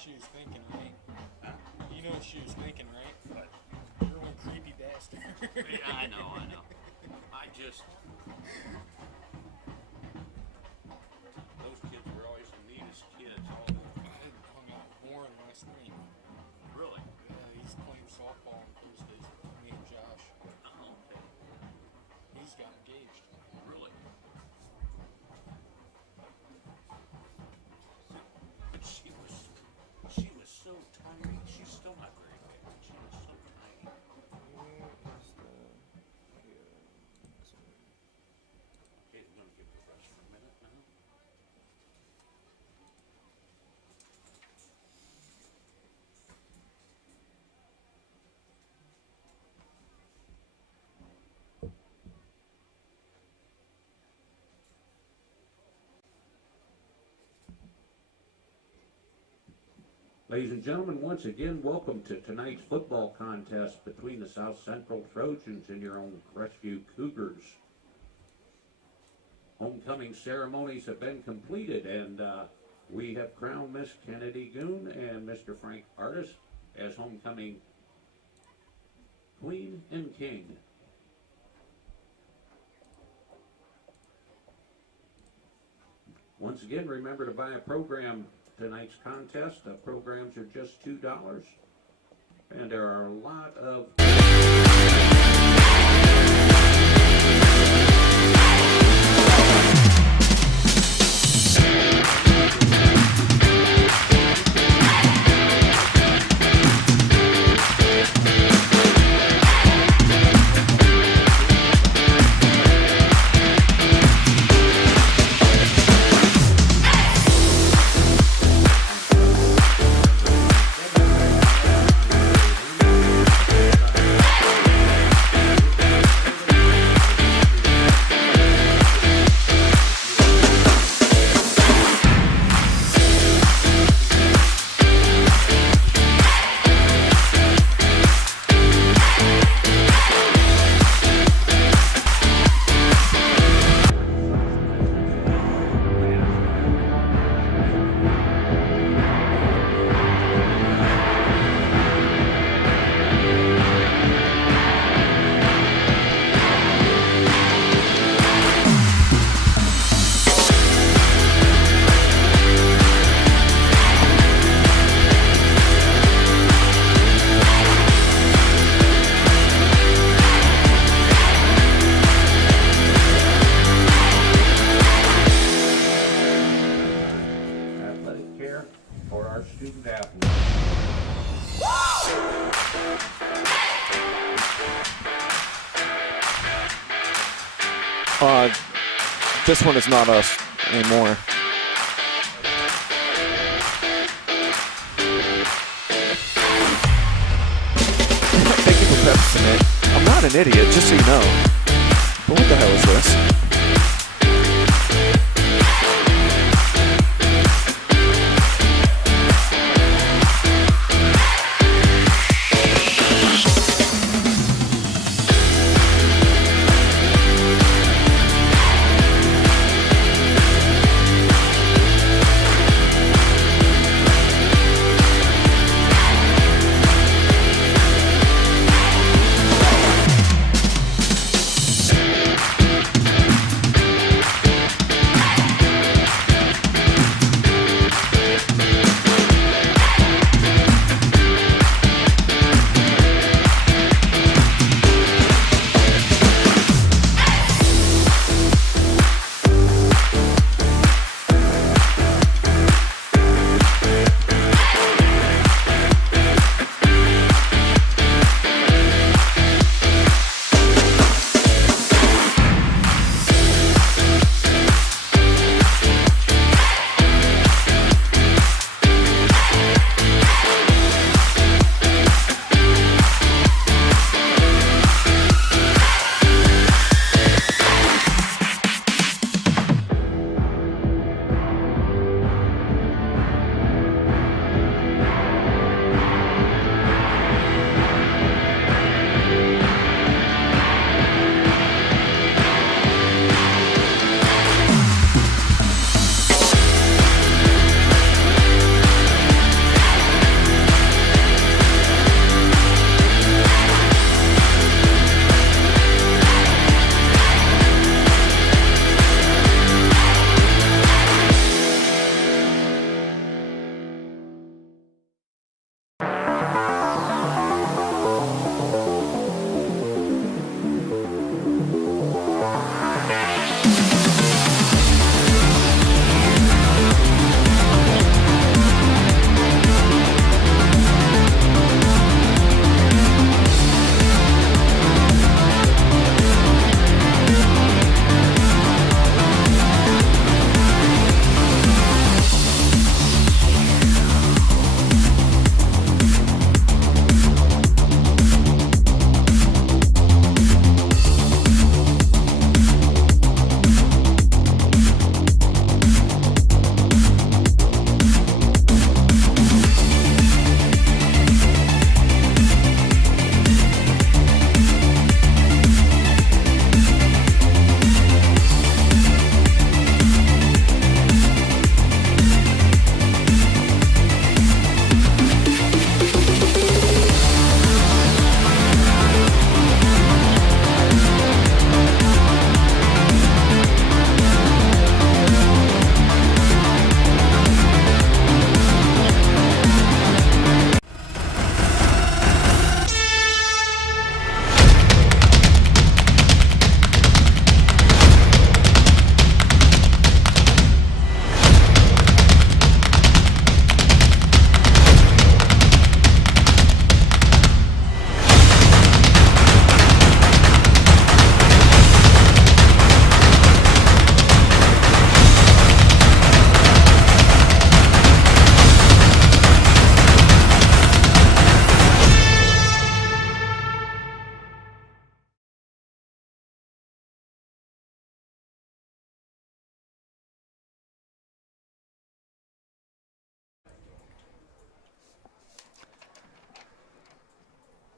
she was thinking, right? You know what she was thinking, right? But You're one creepy bastard. yeah, I know. I just those kids were always the neatest kids. All I hung out with Warren last night. really. Yeah, he's playing softball on Thursdays with me and Josh. Oh, okay. He's got engaged. Really. But she was so tiny. She's still not very big. She was so tiny. Okay, I'm gonna give it a rest for a minute now. Ladies and gentlemen, once again, welcome to tonight's football contest between the South Central Trojans and your own Crestview Cougars. Homecoming ceremonies have been completed, and we have crowned Miss Kennedy Goon and Mr. Frank Artis as homecoming Queen and King. Once again, remember to buy a program tonight's contest. The programs are just $2, and there are a lot of for our student athletes. This one is not us anymore. Thank you for prefacing it. I'm not an idiot, just so you know. But what the hell is this?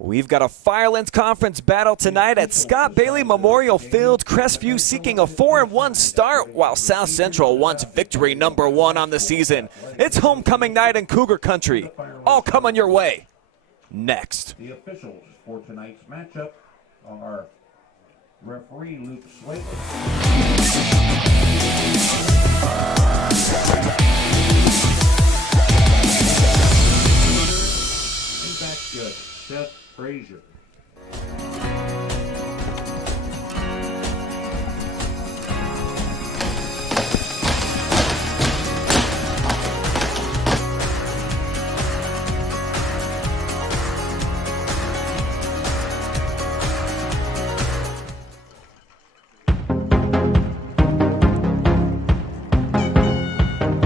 We've got a Firelands Conference battle tonight at Scott Bailey Memorial Field. Crestview seeking a 4-1 start, while South Central wants victory #1 on the season. It's homecoming night in Cougar Country. All coming your way next. The officials for tonight's matchup are referee Luke Slater. Back judge Seth Frazier.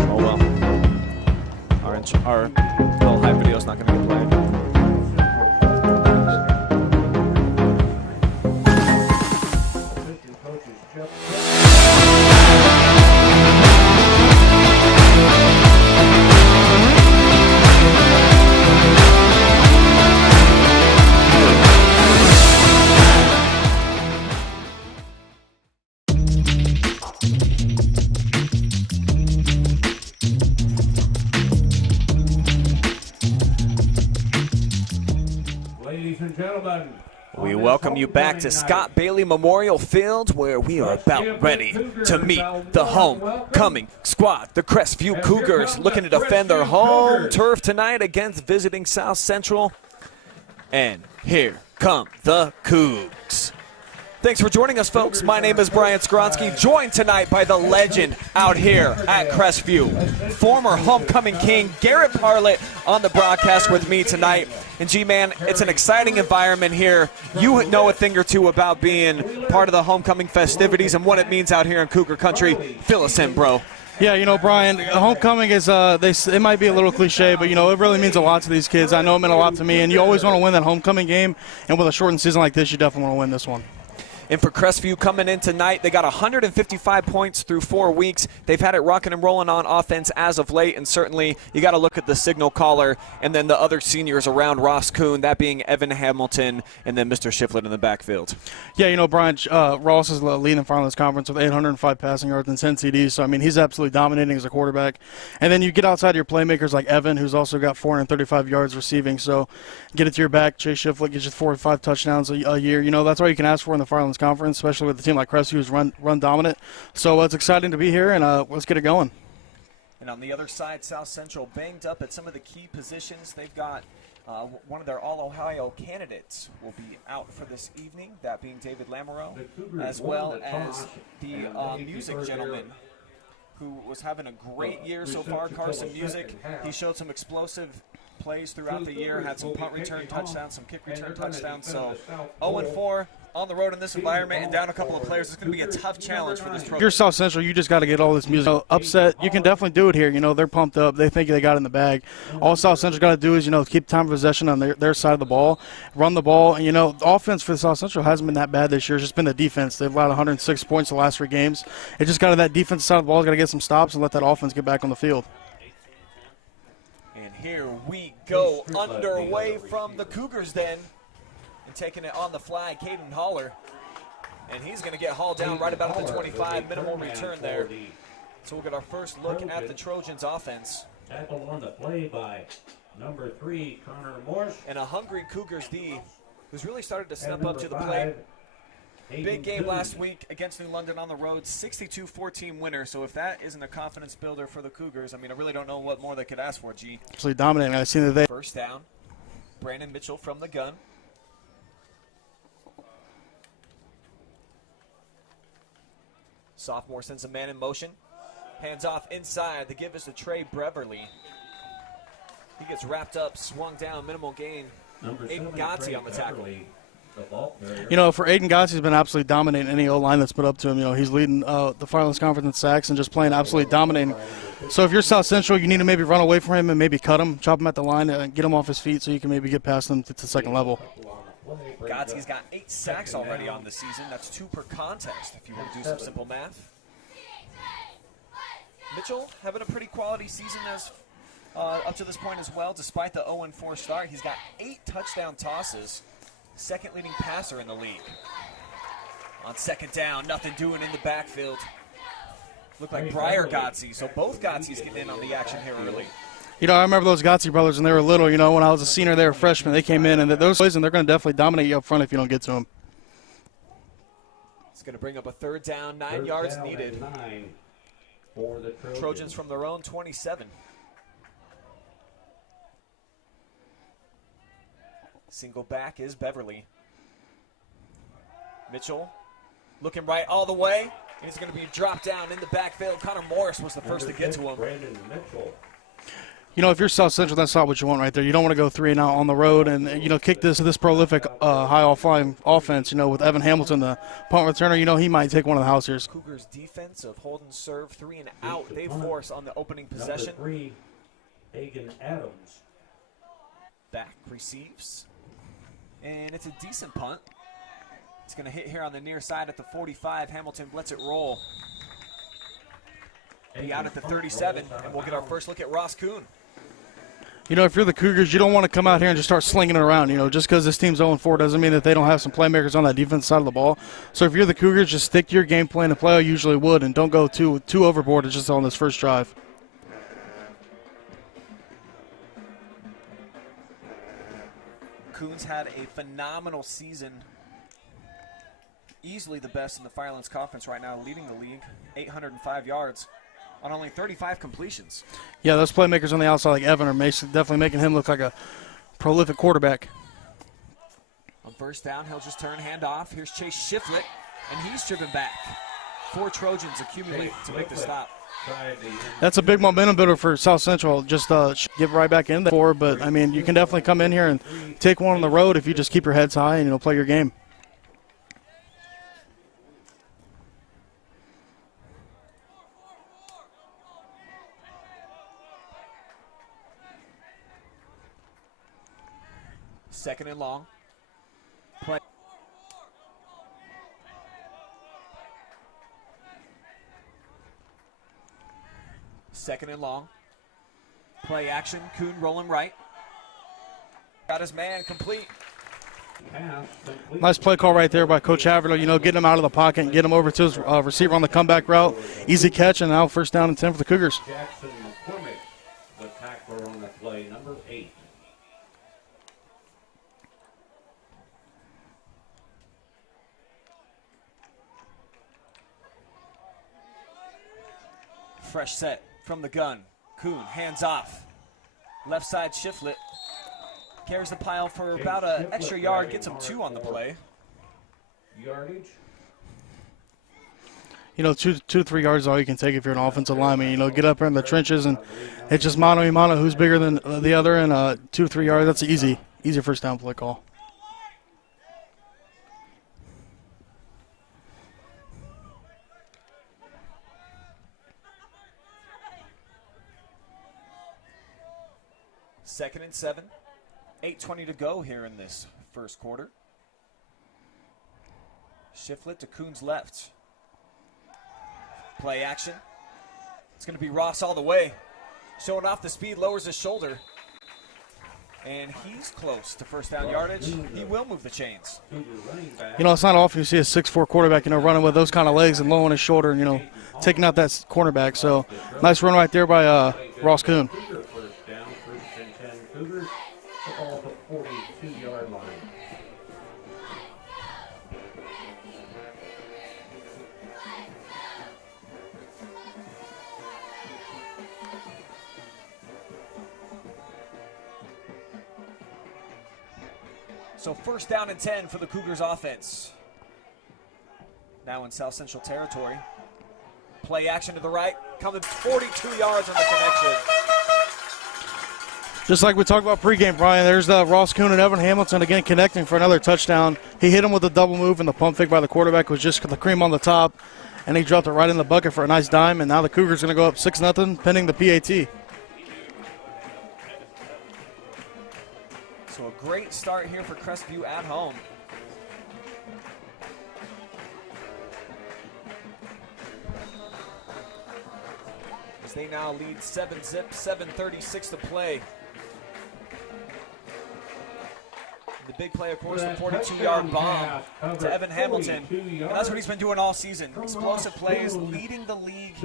Oh well. Our little hype video is not going to get played. Ladies and gentlemen, We welcome you back to Scott Bailey Memorial Field, where we are about ready to meet the homecoming squad. The Crestview Cougars looking to defend their home turf tonight against visiting South Central. And here come the Cougs. Thanks for joining us, folks. My name is Brayden Skowronski, joined tonight by the legend out here at Crestview, former homecoming king Garret Parlett on the broadcast with me tonight. And G-Man, it's an exciting environment here. You know a thing or two about being part of the homecoming festivities and what it means out here in Cougar Country. Fill us in, bro. Yeah, you know, Brian, homecoming is, it might be a little cliche, but, you know, it really means a lot to these kids. I know it meant a lot to me, and you always want to win that homecoming game. And with a shortened season like this, you definitely want to win this one. And for Crestview coming in tonight, they got 155 points through 4 weeks. They've had it rocking and rolling on offense as of late, and certainly you got to look at the signal caller and then the other seniors around Ross Kuhn, that being Evan Hamilton and then Mr. Shiflett in the backfield. Yeah, you know, Brian, Ross is leading the Firelands Conference with 805 passing yards and 10 CDs, so, I mean, he's absolutely dominating as a quarterback. And then you get outside your playmakers like Evan, who's also got 435 yards receiving, so get it to your back. Chase Shiflett gets you 4 or 5 touchdowns a year. You know, that's all you can ask for in the Firelands Conference, especially with a team like Crestview who's run dominant. So it's exciting to be here, and let's get it going. And on the other side, South Central banged up at some of the key positions. They've got one of their All-Ohio candidates will be out for this evening, that being David Lamoureux, as well as the music gentleman who was having a great year so far, Carson Music. He showed some explosive plays throughout the year, had some punt return touchdowns, some kick return touchdowns. So 0-4 on the road in this environment and down a couple of players. It's going to be a tough challenge for this program. If you're South Central, you just got to get all this music upset. You can definitely do it here. You know, they're pumped up. They think they got it in the bag. All South Central's got to do is, you know, keep time of possession on their side of the ball, run the ball. And, you know, the offense for South Central hasn't been that bad this year. It's just been the defense. They've allowed 106 points the last 3 games. It just got to that defensive side of the ball. Got to get some stops and let that offense get back on the field. And here we go, underway from the Cougars then. And taking it on the fly, Caden Haller. And he's going to get hauled down right about at the 25, minimal return there. So we'll get our first look at the Trojans' offense. Tackle on the play by number 3, Connor Morse. And a hungry Cougars D who's really started to step up to the plate. Big game last week against New London on the road, 62-14 winner. So if that isn't a confidence builder for the Cougars, I mean, I really don't know what more they could ask for, G. Absolutely dominating. I've seen that they. First down, Brandon Mitchell from the gun. Sophomore sends a man in motion. Hands off inside. The give is to Trey Beverly. He gets wrapped up, swung down, minimal gain. Aiden Gotzi on the tackle. You know, for Aiden Gotzi, he's been absolutely dominating any O-line that's put up to him. You know, he's leading the Firelands Conference in sacks and just playing absolutely dominating. So if you're South Central, you need to maybe run away from him and maybe cut him, chop him at the line, and get him off his feet so you can maybe get past him to the second level. Gotzi's got 8 sacks already on the season. That's 2 per contest if you want to do some simple math. Mitchell having a pretty quality season up to this point as well. Despite the 0-4 start, he's got 8 touchdown tosses, second leading passer in the league. On second down, nothing doing in the backfield. Looked like Briar Gotzi, so both Gotzi's getting in on the action here early. You know, I remember those Gotzi brothers when they were little. You know, when I was a senior, they were freshmen. They came in, and those boys, and they're going to definitely dominate you up front if you don't get to them. It's going to bring up a third down, 9 yards needed. 9 for the Trojans from their own 27. Single back is Beverly. Mitchell looking right all the way. And it's going to be dropped down in the backfield. Connor Morris was the first to get to him. Brayden Mitchell. You know, if you're South Central, that's not what you want right there. You don't want to go 3 and out on the road and, you know, kick this prolific high off-line offense, you know, with Evan Hamilton, the punt returner. You know, he might take one of the house here. Cougars defense of hold and serve 3 and out. They force on the opening possession. Number 3, Hagan Adams. Back receives. And it's a decent punt. It's going to hit here on the near side at the 45. Hamilton lets it roll. Be out at the 37, and we'll get our first look at Ross Kuhn. You know, if you're the Cougars, you don't want to come out here and just start slinging it around. You know, just because this team's 0-4 doesn't mean that they don't have some playmakers on that defense side of the ball. So if you're the Cougars, just stick to your game plan and play how you usually would, and don't go too overboard just on this first drive. Kuhn's had a phenomenal season. Easily the best in the Firelands Conference right now, leading the league, 805 yards on only 35 completions. Yeah, those playmakers on the outside like Evan are definitely making him look like a prolific quarterback. On first down, he'll just turn, hand off. Here's Chase Shiflett, and he's driven back. 4 Trojans accumulate to make the stop. That's a big momentum builder for South Central. Just get right back in there. But, I mean, you can definitely come in here and take one on the road if you just keep your heads high and, you know, play your game. Second and long. Play. Second and long. Play action. Kuhn rolling right. Got his man complete. Nice play call right there by Coach Havertell. You know, getting him out of the pocket and get him over to his receiver on the comeback route. Easy catch, and now first down and 10 for the Cougars. Jackson McCormick, the tackler on the play, number 8. Fresh set from the gun. Kuhn, hands off. Left side Shiflett. Carries the pile for about an extra yard. Gets him 2 on the play. Yardage. You know, 2 to 3 yards is all you can take if you're an offensive lineman. You know, get up there in the trenches and it's just mano a mano. Who's bigger than the other? And 2 to 3 yards, that's an easy first down play call. Second and 7. 8:20 to go here in this first quarter. Shiflett to Kuhn's left. Play action. It's going to be Ross all the way. Showing off the speed, lowers his shoulder. And he's close to first down yardage. He will move the chains. You know, it's not often you see a 6'4" quarterback, you know, running with those kind of legs and low on his shoulder and, you know, taking out that cornerback. So, nice run right there by Ross Kuhn. Cougars, ball to 42-yard line. So first down and 10 for the Cougars offense. Now in South Central territory. Play action to the right, coming 42 yards on the connection. Just like we talked about pregame, Brian, there's Ross Kuhn and Evan Hamilton again connecting for another touchdown. He hit him with a double move, and the pump fake by the quarterback was just the cream on the top, and he dropped it right in the bucket for a nice dime, and now the Cougars going to go up 6-0, pending the PAT. So a great start here for Crestview at home. as they now lead 7-zip, 7:36 to play. The big play, of course, the 42-yard bomb to Evan Hamilton. And that's what he's been doing all season. Explosive plays, leading the league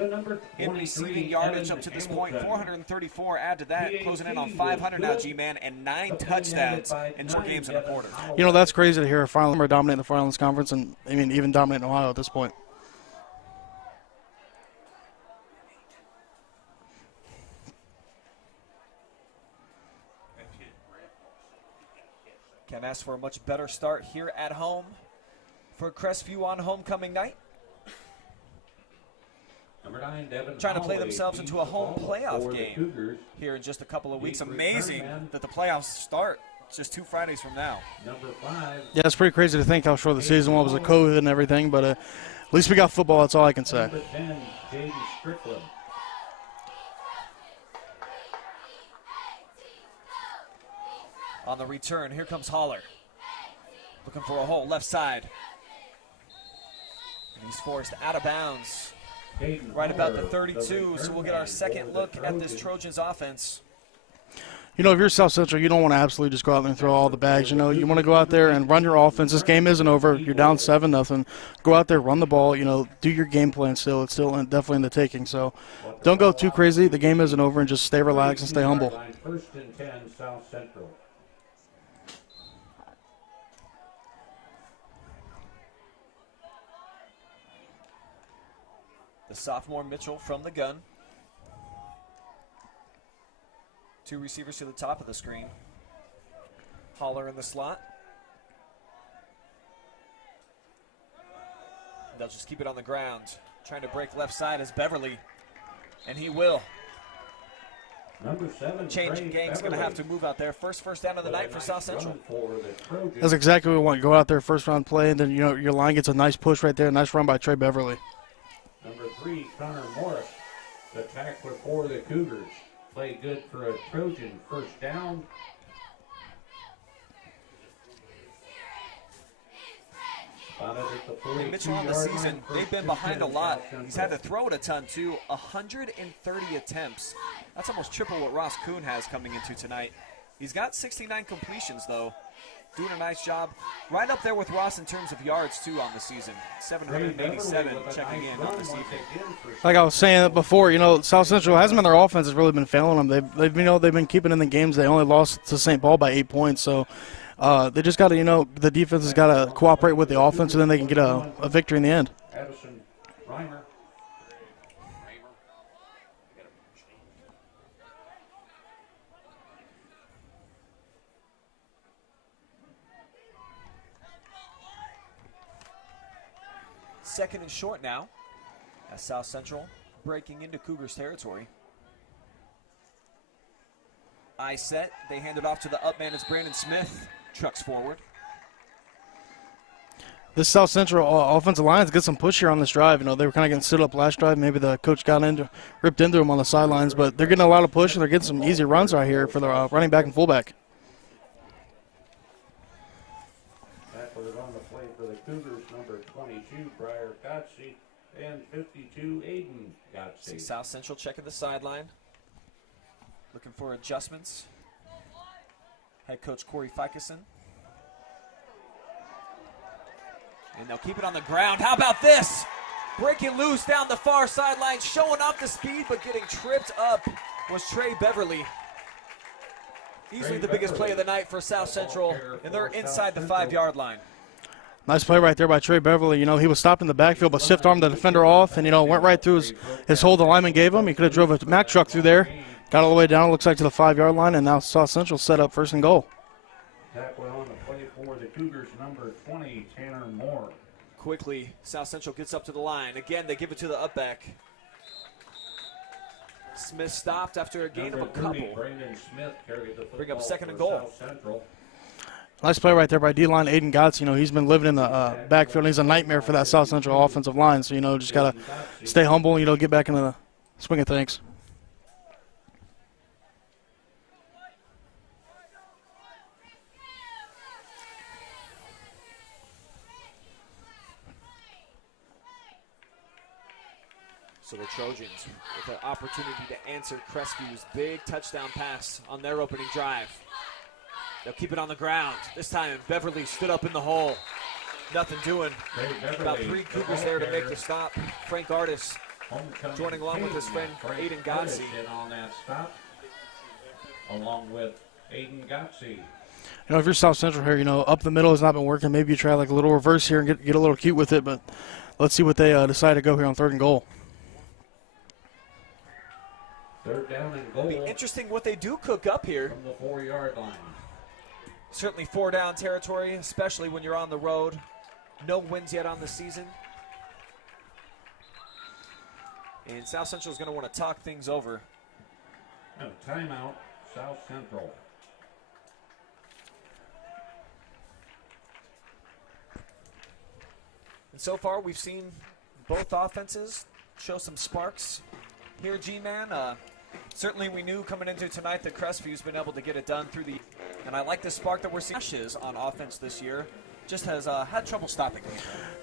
in receiving yardage up to this point. 434, add to that, closing in on 500 now, G-Man, and 9 touchdowns in 2 games and a quarter. You know, that's crazy to hear. Firelands are dominating the Firelands Conference, and I mean, even dominating Ohio at this point. Can't ask for a much better start here at home for Crestview on homecoming night. Number 9, Devin Trying to play Holloway themselves into a home playoff for the game Cougars. here in just a couple of weeks. Deep Amazing return man. that the playoffs start just 2 Fridays from now. Number 5, Yeah, it's pretty crazy to think how short the season was with COVID and everything, but at least we got football. That's all I can say. number 10, Jaden Strickland. On the return, here comes Holler. Looking for a hole, left side. And he's forced out of bounds Caden right about the Holler, 32, so we'll get our second look at this Trojans offense. You know, if you're South Central, you don't want to absolutely just go out there and throw all the bags. You know, you want to go out there and run your offense. This game isn't over. You're down 7-0. Go out there, run the ball. You know, do your game plan still. It's still definitely in the taking. So don't go too crazy. The game isn't over, and just stay relaxed and stay humble. First and 10, South Central. The sophomore Mitchell from the gun. 2 receivers to the top of the screen. Holler in the slot. They'll just keep it on the ground. Trying to break left side is Beverly, and he will. Number 7, Changing gang's going to have to move out there. First down of the night for South Central. That's exactly what we want. Go out there, first round play, and then, you know, your line gets a nice push right there. Nice run by Trey Beverly. Number 3, Connor Morris. The tackler for the Cougars. Play good for a Trojan first down. And Mitchell on the season, they've been behind a lot. He's had to throw it a ton too. 130 attempts. That's almost triple what Ross Kuhn has coming into tonight. He's got 69 completions though. Doing a nice job. Right up there with Ross in terms of yards too on the season. 787 checking in on this evening. Like I was saying before, you know, South Central hasn't been their offense has really been failing them. They've been keeping in the games. They only lost to St. Paul by 8 points. So they just got to, you know, the defense has got to cooperate with the offense, and then they can get a victory in the end. Addison Reimer. Second and short now as South Central breaking into Cougars territory. Eye set, they hand it off to the up man as Brandon Smith trucks forward. This South Central offensive line has got some push here on this drive. You know, they were kind of getting stood up last drive. Maybe the coach ripped into them on the sidelines, but they're getting a lot of push, and they're getting some easy runs right here for the running back and fullback. That was on the play for the Cougars, number 22, Briar Gotsey, and 52, Aiden See Gotsey. South Central checking the sideline, looking for adjustments. Head coach Corey Fickerson. And they'll keep it on the ground. How about this? Breaking loose down the far sideline, showing off the speed, but getting tripped up was Trey Beverly. Easily the biggest play of the night for South Central, and they're inside the 5-yard line. Nice play right there by Trey Beverly. You know, he was stopped in the backfield, but stiff armed the defender off, and, you know, went right through his hole the lineman gave him. He could have drove a Mack truck through there, got all the way down, looks like to the 5-yard line, and now South Central set up first and goal. That went on the play for the Cougars, number 20, Tanner Moore. Quickly, South Central gets up to the line. Again, they give it to the up back. Smith stopped after a gain of a couple. Brandon Smith carried the Bring up football second and for goal. South Central. Nice play right there by D-line Aiden Gotts. You know, he's been living in the backfield. He's a nightmare for that South Central offensive line. So, you know, just got to stay humble, you know, get back into the swing of things. So the Trojans with an opportunity to answer Crestview's big touchdown pass on their opening drive. They'll keep it on the ground. This time, Beverly stood up in the hole. Nothing doing. About 3 Cougars there to make the stop. Frank Artis joining along with his friend Aiden Godsey. On that stop, along with Aiden Godsey. You know, if you're South Central here, you know, up the middle has not been working. Maybe you try like a little reverse here and get a little cute with it, but let's see what they decide to go here on 3rd and goal. 3rd down and goal. It'll be interesting what they do cook up here. From the 4-yard line. Certainly 4-down territory, especially when you're on the road. No wins yet on the season. And South Central is going to want to talk things over. Oh, timeout, South Central. And so far, we've seen both offenses show some sparks here, G-Man. Certainly, we knew coming into tonight that Crestview's been able to get it done through the. And I like the spark that we're seeing on offense this year. Just has had trouble stopping.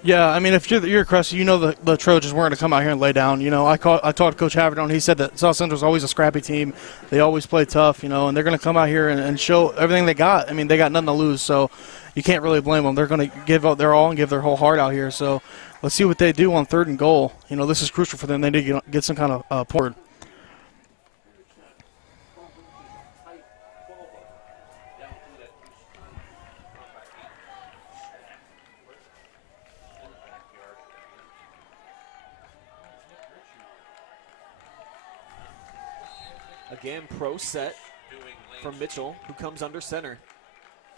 Yeah, I mean, if you're Crestview, you know the Trojans weren't going to come out here and lay down. You know, I talked to Coach Haverdon. He said that South Central's always a scrappy team. They always play tough, you know, and they're going to come out here and show everything they got. I mean, they got nothing to lose, so you can't really blame them. They're going to give out their all and give their whole heart out here. So let's see what they do on 3rd and goal. You know, this is crucial for them. They need to get some kind of point. Again, pro set from Mitchell, who comes under center.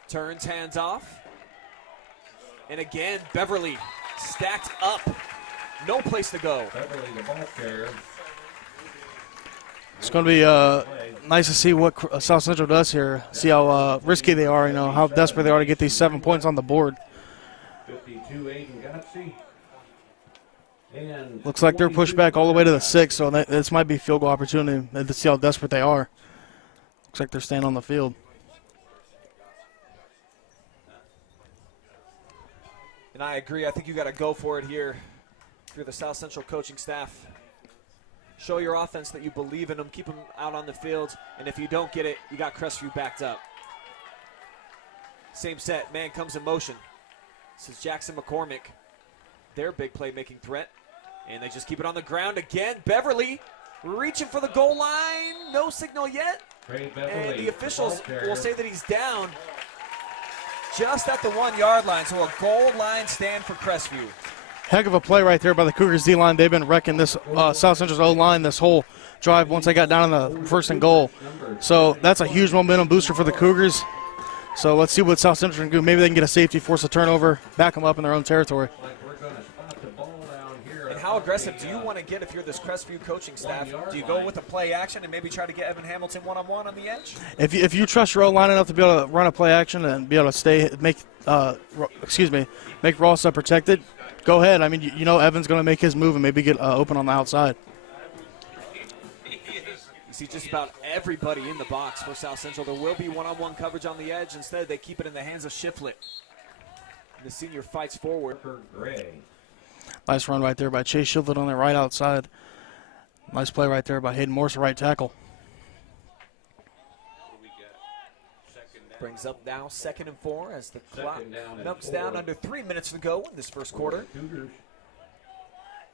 Turns, hands off. And again, Beverly stacked up. No place to go. Beverly, the ball carrier. It's going to be nice to see what South Central does here. See how risky they are, you know, how desperate they are to get these 7 points on the board. 52, Aiden Godsey. And looks like they're pushed back all the way to the 6, so this might be a field goal opportunity to see how desperate they are. Looks like they're staying on the field. And I agree. I think you got to go for it here if you're the South Central coaching staff. Show your offense that you believe in them. Keep them out on the field. And if you don't get it, you got Crestview backed up. Same set. Man comes in motion. This is Jackson McCormick. Their big playmaking threat. And they just keep it on the ground again. Beverly reaching for the goal line. No signal yet. And the officials will say that he's down just at the 1-yard line. So a goal line stand for Crestview. Heck of a play right there by the Cougars D-line. They've been wrecking this South Central's O-line this whole drive once they got down on the 1st and goal. So that's a huge momentum booster for the Cougars. So let's see what South Central can do. Maybe they can get a safety, force a turnover, back them up in their own territory. And how aggressive do you want to get if you're this Crestview coaching staff? Do you go with a play action and maybe try to get Evan Hamilton one-on-one on the edge? If you trust your O-line enough to be able to run a play action and be able to make Ross protected, go ahead. I mean, you know Evan's going to make his move and maybe get open on the outside. You see just about everybody in the box for South Central. There will be one-on-one coverage on the edge. Instead, they keep it in the hands of Shiflett. The senior fights forward. Nice run right there by Chase Shiflett on the right outside. Nice play right there by Hayden Morse, right tackle. Brings up now 2nd and 4 as the clock numbs down under 3 minutes to go in this first quarter. If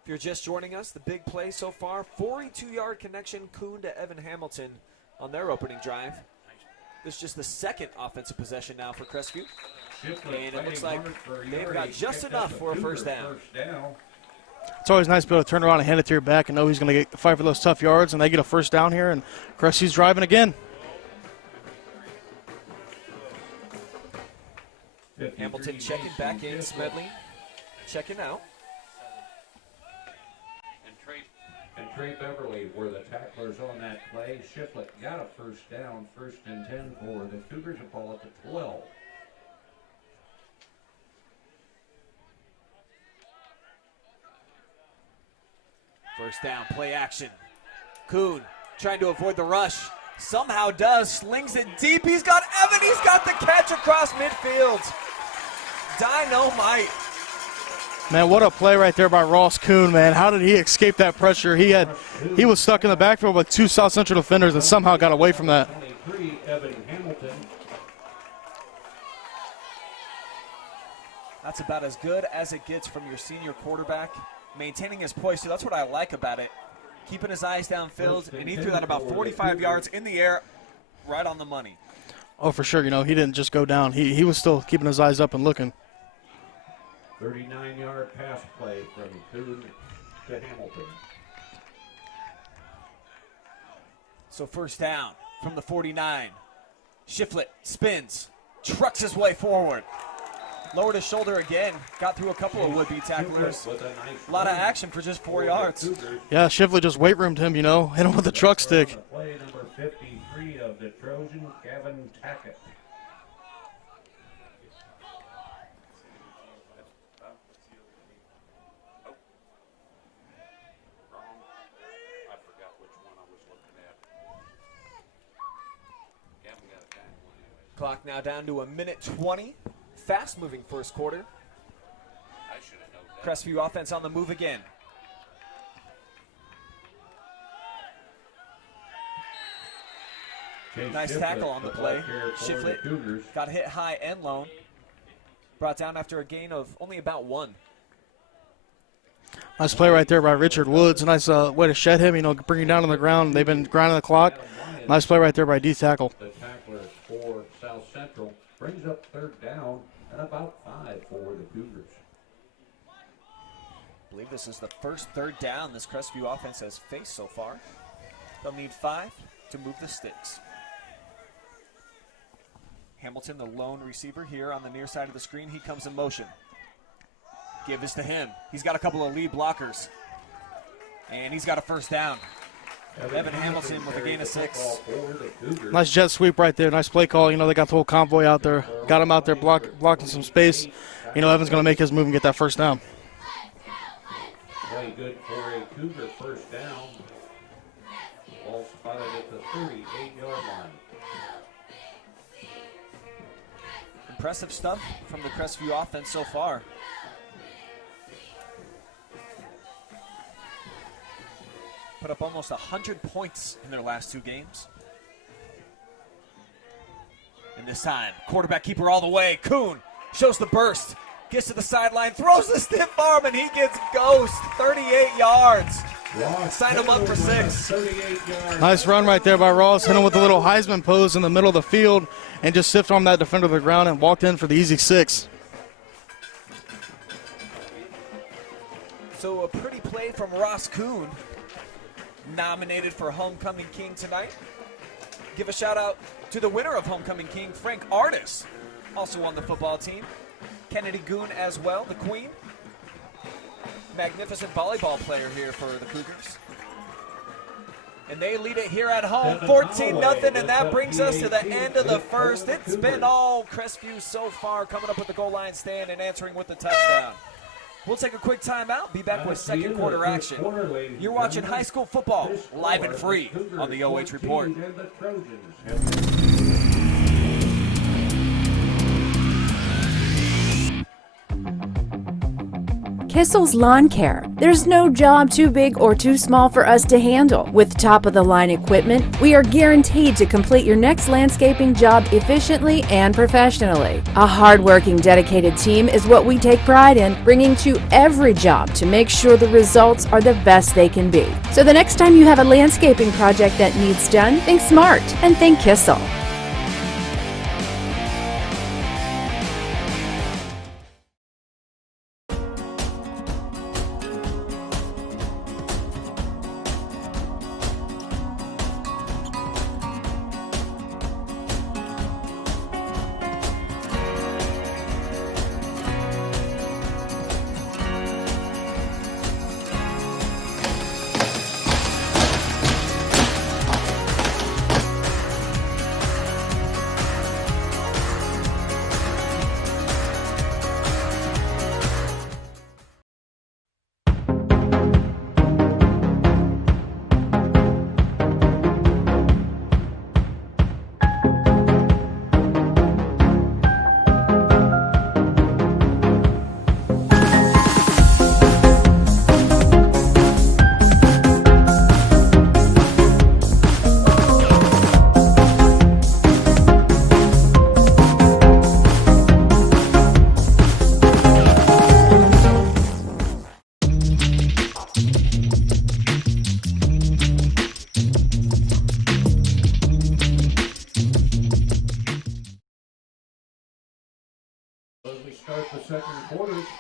you're just joining us, the big play so far, 42-yard connection, Kuhn to Evan Hamilton on their opening drive. This is just the 2nd offensive possession now for Crestview. And it looks like they've got just enough for a first down. It's always nice to be able to turn around and hand it to your back and know he's going to fight for those tough yards, and they get a first down here, and Crestview's driving again. Hamilton checking back in, Smedley checking out. And Trey Beverly were the tacklers on that play. Shiflett got a first down, 1st and 10 for the Cougars, a ball at the 12. First down, play action. Kuhn trying to avoid the rush. Somehow does, slings it deep. He's got Evan, he's got the catch across midfield. Dynamite. Man, what a play right there by Ross Kuhn, man. How did he escape that pressure? He was stuck in the backfield with 2 South Central defenders and somehow got away from that. 23, Evan Hamilton. That's about as good as it gets from your senior quarterback. Maintaining his poise, so that's what I like about it. Keeping his eyes downfield, and he threw that about 45 yards in the air, right on the money. Oh, for sure. You know, he didn't just go down. He was still keeping his eyes up and looking. 39-yard pass play from Kuhn to Hamilton. So first down from the 49. Shiflett spins, trucks his way forward. Lowered his shoulder again, got through a couple of would-be tacklers. A lot of action for just 4 yards. Yeah, Shiflett just weight roomed him, you know, hit him with the truck stick. Play number 53 of the Trojans, Gavin Tackett. Clock now down to 1:20. Fast-moving first quarter. Crestview offense on the move again. Nice tackle on the play. Shiflett got hit high and low. Brought down after a gain of only about 1. Nice play right there by Richard Woods. Nice way to shed him, you know, bring him down on the ground. They've been grinding the clock. Nice play right there by D tackle. The tackler for South Central brings up third down and about 5 for the Cougars. I believe this is the first third down this Crestview offense has faced so far. They'll need 5 to move the sticks. Hamilton, the lone receiver here on the near side of the screen. He comes in motion. Give this to him. He's got a couple of lead blockers. And he's got a first down. Evan Hamilton with a gain of 6. Nice jet sweep right there. Nice play call. You know, they got the whole convoy out there. Got him out there blocking some space. You know, Evan's going to make his move and get that first down. Play good for a Cougar first down. Ball spotted at the 38-yard line. Impressive stuff from the Crestview offense so far. Put up almost 100 points in their last 2 games. And this time, quarterback keeper all the way. Kuhn shows the burst. Gets to the sideline, throws the stiff arm, and he gets ghost. 38 yards. Sign him up for 6. Nice run right there by Ross. Hit him with a little Heisman pose in the middle of the field and just stiff armed that defender to the ground and walked in for the easy 6. So a pretty play from Ross Kuhn. Nominated for Homecoming King tonight. Give a shout out to the winner of Homecoming King, Frank Artis, also on the football team. Kennedy Goon as well, the queen. Magnificent volleyball player here for the Cougars. And they lead it here at home, 14-0, and that brings us to the end of the first. It's been all Crestview so far, coming up with the goal line stand and answering with the touchdown. We'll take a quick timeout, be back with second quarter action. You're watching high school football, live and free on the OH Report. Kissel's Lawn Care. There's no job too big or too small for us to handle. With top-of-the-line equipment, we are guaranteed to complete your next landscaping job efficiently and professionally. A hard-working, dedicated team is what we take pride in, bringing to every job to make sure the results are the best they can be. So the next time you have a landscaping project that needs done, think smart and think Kissel.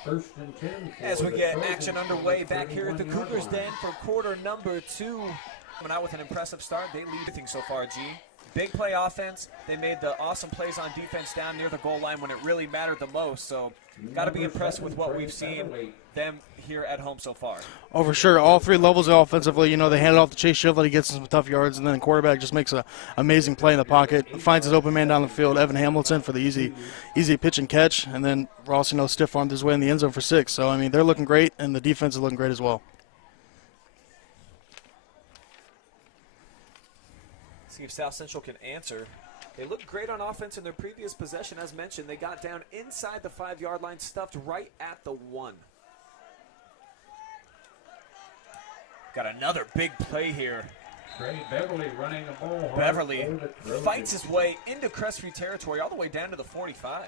First and 10. As we get action underway back here at the Cougars Den for quarter number 2. Coming out with an impressive start. They lead everything so far, G. Big play offense. They made the awesome plays on defense down near the goal line when it really mattered the most. So got to be impressed with what we've seen them here at home so far. Oh, for sure. All three levels offensively. You know, they hand it off to Chase Shivlett. He gets some tough yards, and then the quarterback just makes an amazing play in the pocket. Finds his open man down the field, Evan Hamilton, for the easy pitch and catch. And then Ross, you know, stiff-armed his way in the end zone for 6. So, I mean, they're looking great, and the defense is looking great as well. See if South Central can answer. They looked great on offense in their previous possession. As mentioned, they got down inside the 5-yard line, stuffed right at the 1. Got another big play here. Trey Beverly running the ball. Beverly fights his way into Crestview territory all the way down to the 45.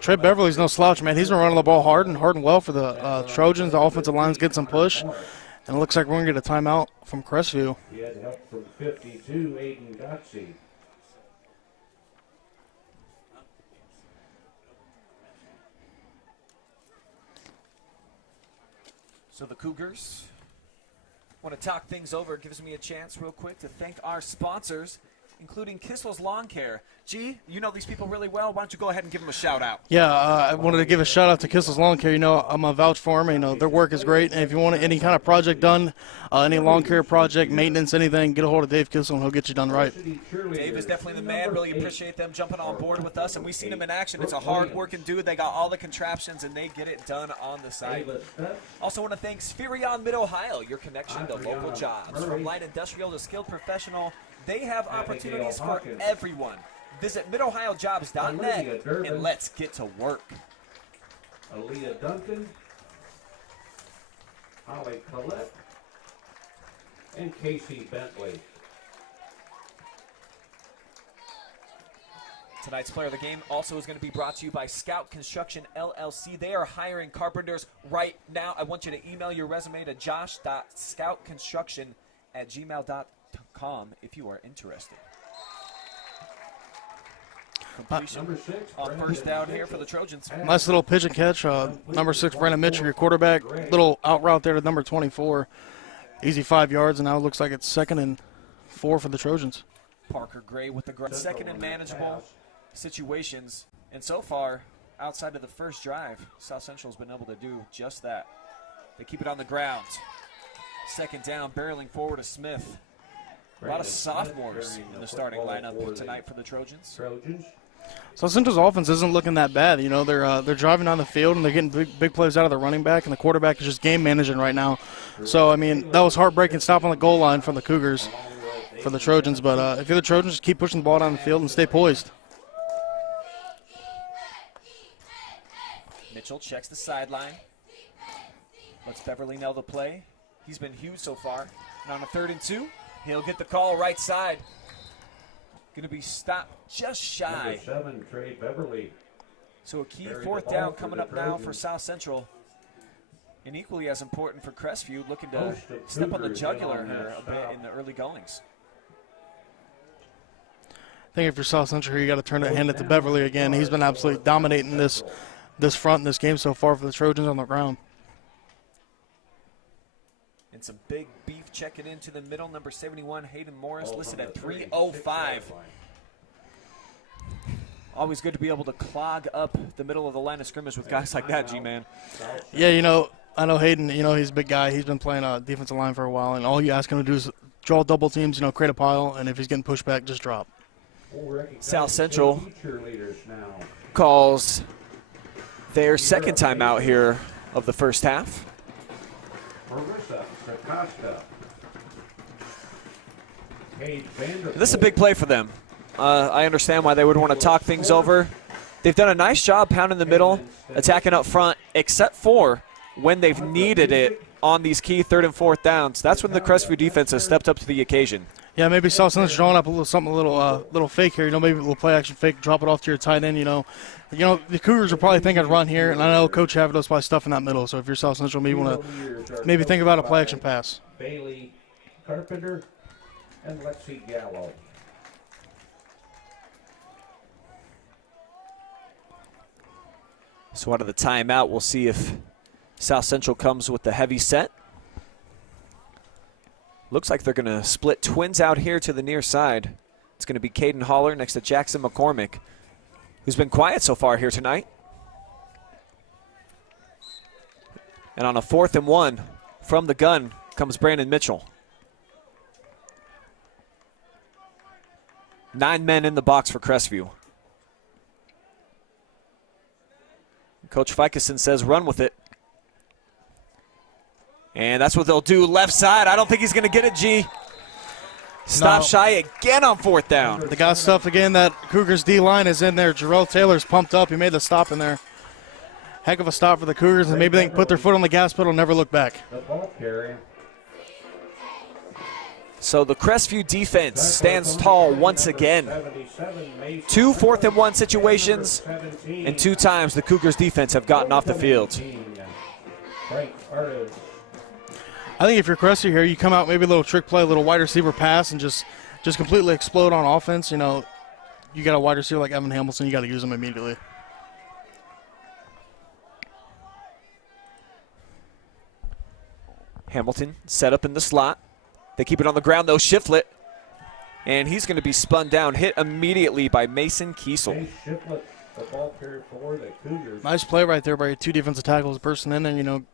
Trey Beverly's no slouch, man. He's been running the ball hard and well for the Trojans. The offensive line's getting some push. And it looks like we're going to get a timeout from Crestview. He had help from 52, Aiden Gotsey. So the Cougars want to talk things over. It gives me a chance real quick to thank our sponsors, including Kissel's Lawn Care. G, you know these people really well. Why don't you go ahead and give them a shout out? Yeah, I wanted to give a shout out to Kissel's Lawn Care. You know, I'm a vouch for them. You know, their work is great. And if you want any kind of project done, any lawn care project, maintenance, anything, get a hold of Dave Kissel and he'll get you done right. Dave is definitely the man. Really appreciate them jumping on board with us. And we've seen him in action. It's a hard-working dude. They got all the contraptions, and they get it done on the site. Also want to thank Spherion Mid-Ohio, your connection to local jobs. From light industrial to skilled professional, they have opportunities for everyone. Visit midohiojobs.net and let's get to work. Aaliyah Duncan, Holly Parlett, and Casey Bentley. Tonight's player of the game also is going to be brought to you by Scout Construction LLC. They are hiring carpenters right now. I want you to email your resume to josh.scoutconstruction@gmail.com if you are interested. Completion on first down here for the Trojans. Nice little pitch and catch. Number 6, Brandon Mitchell, your quarterback. Little out route there to number 24. Easy 5 yards, and now it looks like it's 2nd and 4 for the Trojans. Parker Gray with the second and manageable situations. And so far, outside of the first drive, South Central's been able to do just that. They keep it on the ground. 2nd down, barreling forward to Smith. A lot of sophomores in the starting lineup tonight for the Trojans. South Central's offense isn't looking that bad. You know, they're driving down the field and they're getting big plays out of the running back, and the quarterback is just game managing right now. So, I mean, that was heartbreaking stop on the goal line from the Cougars for the Trojans. But if you're the Trojans, just keep pushing the ball down the field and stay poised. Mitchell checks the sideline. Lets Beverly know the play. He's been huge so far. And on a 3rd and 2, he'll get the call right side. Going to be stopped just shy. Number 7, Trey Beverly. So a key 4th down coming up now for South Central. And equally as important for Crestview, looking to step on the jugular here a bit in the early goings. I think if you're South Central here, you got to hand it to Beverly again. He's been absolutely dominating this front in this game so far for the Trojans on the ground. And some big beef checking into the middle. Number 71, Hayden Morris, listed at 305. Always good to be able to clog up the middle of the line of scrimmage with guys like that, G-Man. Yeah, you know, I know Hayden, you know, he's a big guy. He's been playing defensive line for a while, and all you ask him to do is draw double teams, you know, create a pile, and if he's getting pushed back, just drop. South Central calls their 2nd time out here of the first half. This is a big play for them. I understand why they would want to talk things over. They've done a nice job pounding the middle, attacking up front, except for when they've needed it on these key 3rd and 4th downs. That's when the Crestview defense has stepped up to the occasion. Yeah, maybe South Central's drawing up a little fake here. You know, maybe a little play action fake, drop it off to your tight end. You know, the Cougars are probably thinking run here, and I know Coach Havido's probably stuffing that middle. So if you're South Central, maybe want to think about a play action pass. Bailey Carpenter and Lexi Gallo. So out of the timeout, we'll see if South Central comes with the heavy set. Looks like they're going to split twins out here to the near side. It's going to be Caden Haller next to Jackson McCormick, who's been quiet so far here tonight. And on a 4th and 1 from the gun comes Brandon Mitchell. 9 men in the box for Crestview. Coach Fikison says run with it. And that's what they'll do. Left side. I don't think he's going to get it, G. Stop shy again on 4th down. They got stuff again. That Cougars D-line is in there. Jarrell Taylor's pumped up. He made the stop in there. Heck of a stop for the Cougars, and maybe they can put their foot on the gas pedal and never look back. So the Crestview defense stands tall once again. 2 4th and 1 situations, and 2 times the Cougars defense have gotten off the field. I think if you're Crestview here, you come out maybe a little trick play, a little wide receiver pass, and just completely explode on offense. You know, you got a wide receiver like Evan Hamilton, you got to use him immediately. Hamilton set up in the slot. They keep it on the ground, though. Shiflett. And he's going to be spun down, hit immediately by Mason Kiesel. Nice play right there by 2 defensive tackles, bursting in and, you know,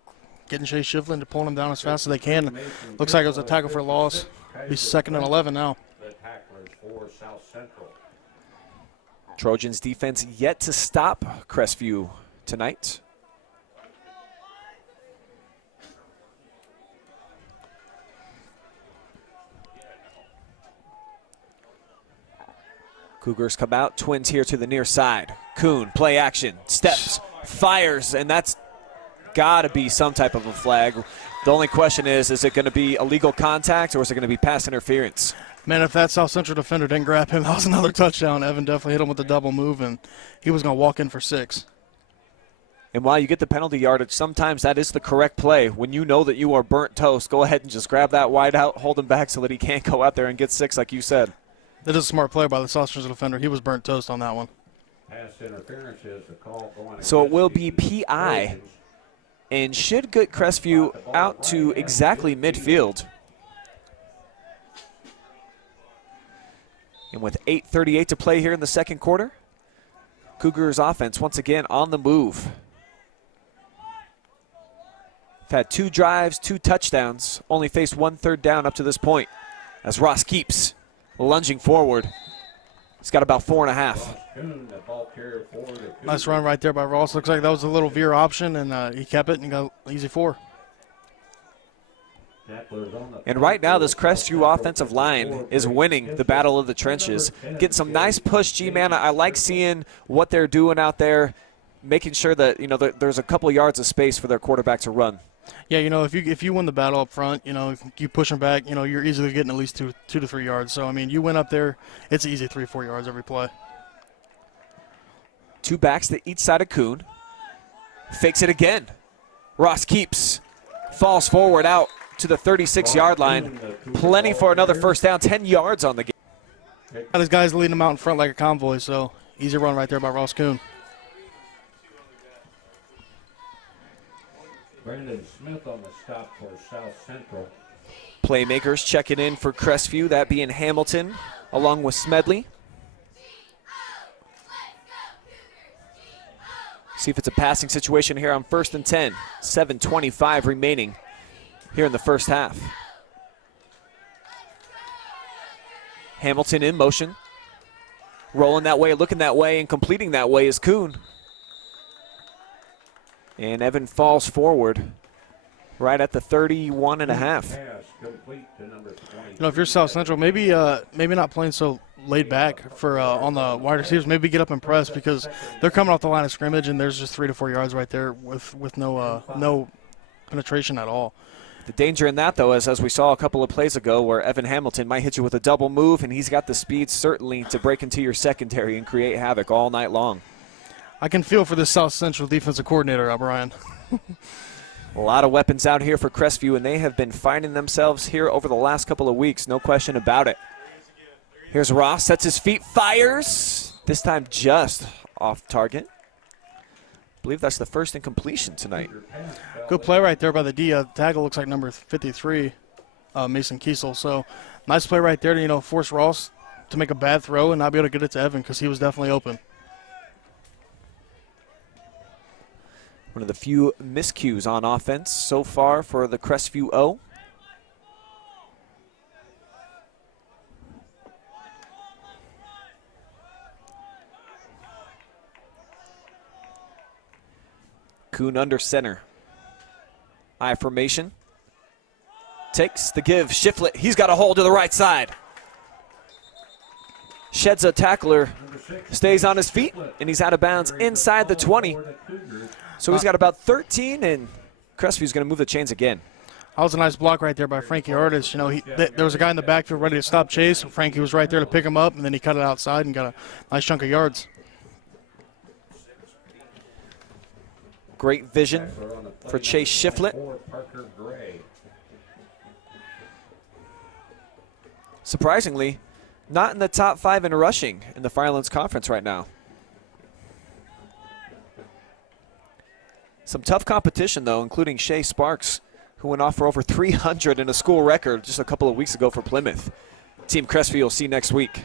getting Chase Shiflett to pulling him down as fast as they can. Looks like it was a tackle for loss. He's 2nd and 11 now. Trojans defense yet to stop Crestview tonight. Cougars come out, twins here to the near side. Kuhn, play action, steps, fires, and that's got to be some type of a flag. The only question is it going to be illegal contact or is it going to be pass interference? Man, if that South Central defender didn't grab him, that was another touchdown. Evan definitely hit him with the double move, and he was going to walk in for 6. And while you get the penalty yardage, sometimes that is the correct play. When you know that you are burnt toast, go ahead and just grab that wide out, hold him back so that he can't go out there and get 6 like you said. That is a smart play by the South Central defender. He was burnt toast on that one. Pass interference is the call going so it will be PI and should get Crestview out to exactly midfield. And with 8:38 to play here in the second quarter, Cougars offense once again on the move. They've had 2 drives, 2 touchdowns, only faced 1 third down up to this point as Ross keeps lunging forward. He's got about 4.5. Nice run right there by Ross. Looks like that was a little veer option, and he kept it and got easy 4. And right now, this Crestview offensive line is winning the battle of the trenches. Getting some nice push, G-Man. I like seeing what they're doing out there, making sure that, you know, there's a couple yards of space for their quarterback to run. Yeah, you know, if you win the battle up front, you know, you push them back, you know, you're easily getting at least 2 to 3 yards. So, I mean, you win up there, it's easy 3-4 yards every play. 2 backs to each side of Kuhn. Fakes it again. Ross keeps, falls forward out to the 36-yard line. Plenty for another first down, 10 yards on the game. Got his guys leading him out in front like a convoy, so easy run right there by Ross Kuhn. Brandon Smith on the stop for South Central. Playmakers checking in for Crestview, that being Hamilton along with Smedley. See if it's a passing situation here on 1st and 10. 7:25 remaining here in the first half. Hamilton in motion. Rolling that way, looking that way, and completing that way is Kuhn. And Evan falls forward right at the 31.5. You know, if you're South Central, maybe not playing so laid back for on the wide receivers. Maybe get up and press because they're coming off the line of scrimmage and there's just 3 to 4 yards right there with no penetration at all. The danger in that, though, is as we saw a couple of plays ago where Evan Hamilton might hit you with a double move, and he's got the speed certainly to break into your secondary and create havoc all night long. I can feel for this South Central defensive coordinator, O'Brien. A lot of weapons out here for Crestview, and they have been finding themselves here over the last couple of weeks, no question about it. Here's Ross, sets his feet, fires. This time just off target. believe that's the first incompletion tonight. Good play right there by the D. Tackle looks like number 53, Mason Kiesel. So nice play right there to, force Ross to make a bad throw and not be able to get it to Evan because he was definitely open. One of the few miscues on offense so far for the Crestview O. Kuhn under center. I formation. Takes the give. Shiflett, he's got a hold to the right side. Sheds a tackler, stays on his feet, and he's out of bounds inside the 20. So he's got about 13, and Crestview's going to move the chains again. That was a nice block right there by Frankie Artis. There was a guy in the backfield ready to stop Chase. Frankie was right there to pick him up, and then he cut it outside and got a nice chunk of yards. Great vision for Chase Shiflett. Surprisingly, not in the top 5 in rushing in the Firelands Conference right now. Some tough competition, though, including Shea Sparks, who went off for over 300 in a school record just a couple of weeks ago for Plymouth. Team Crestview will see next week.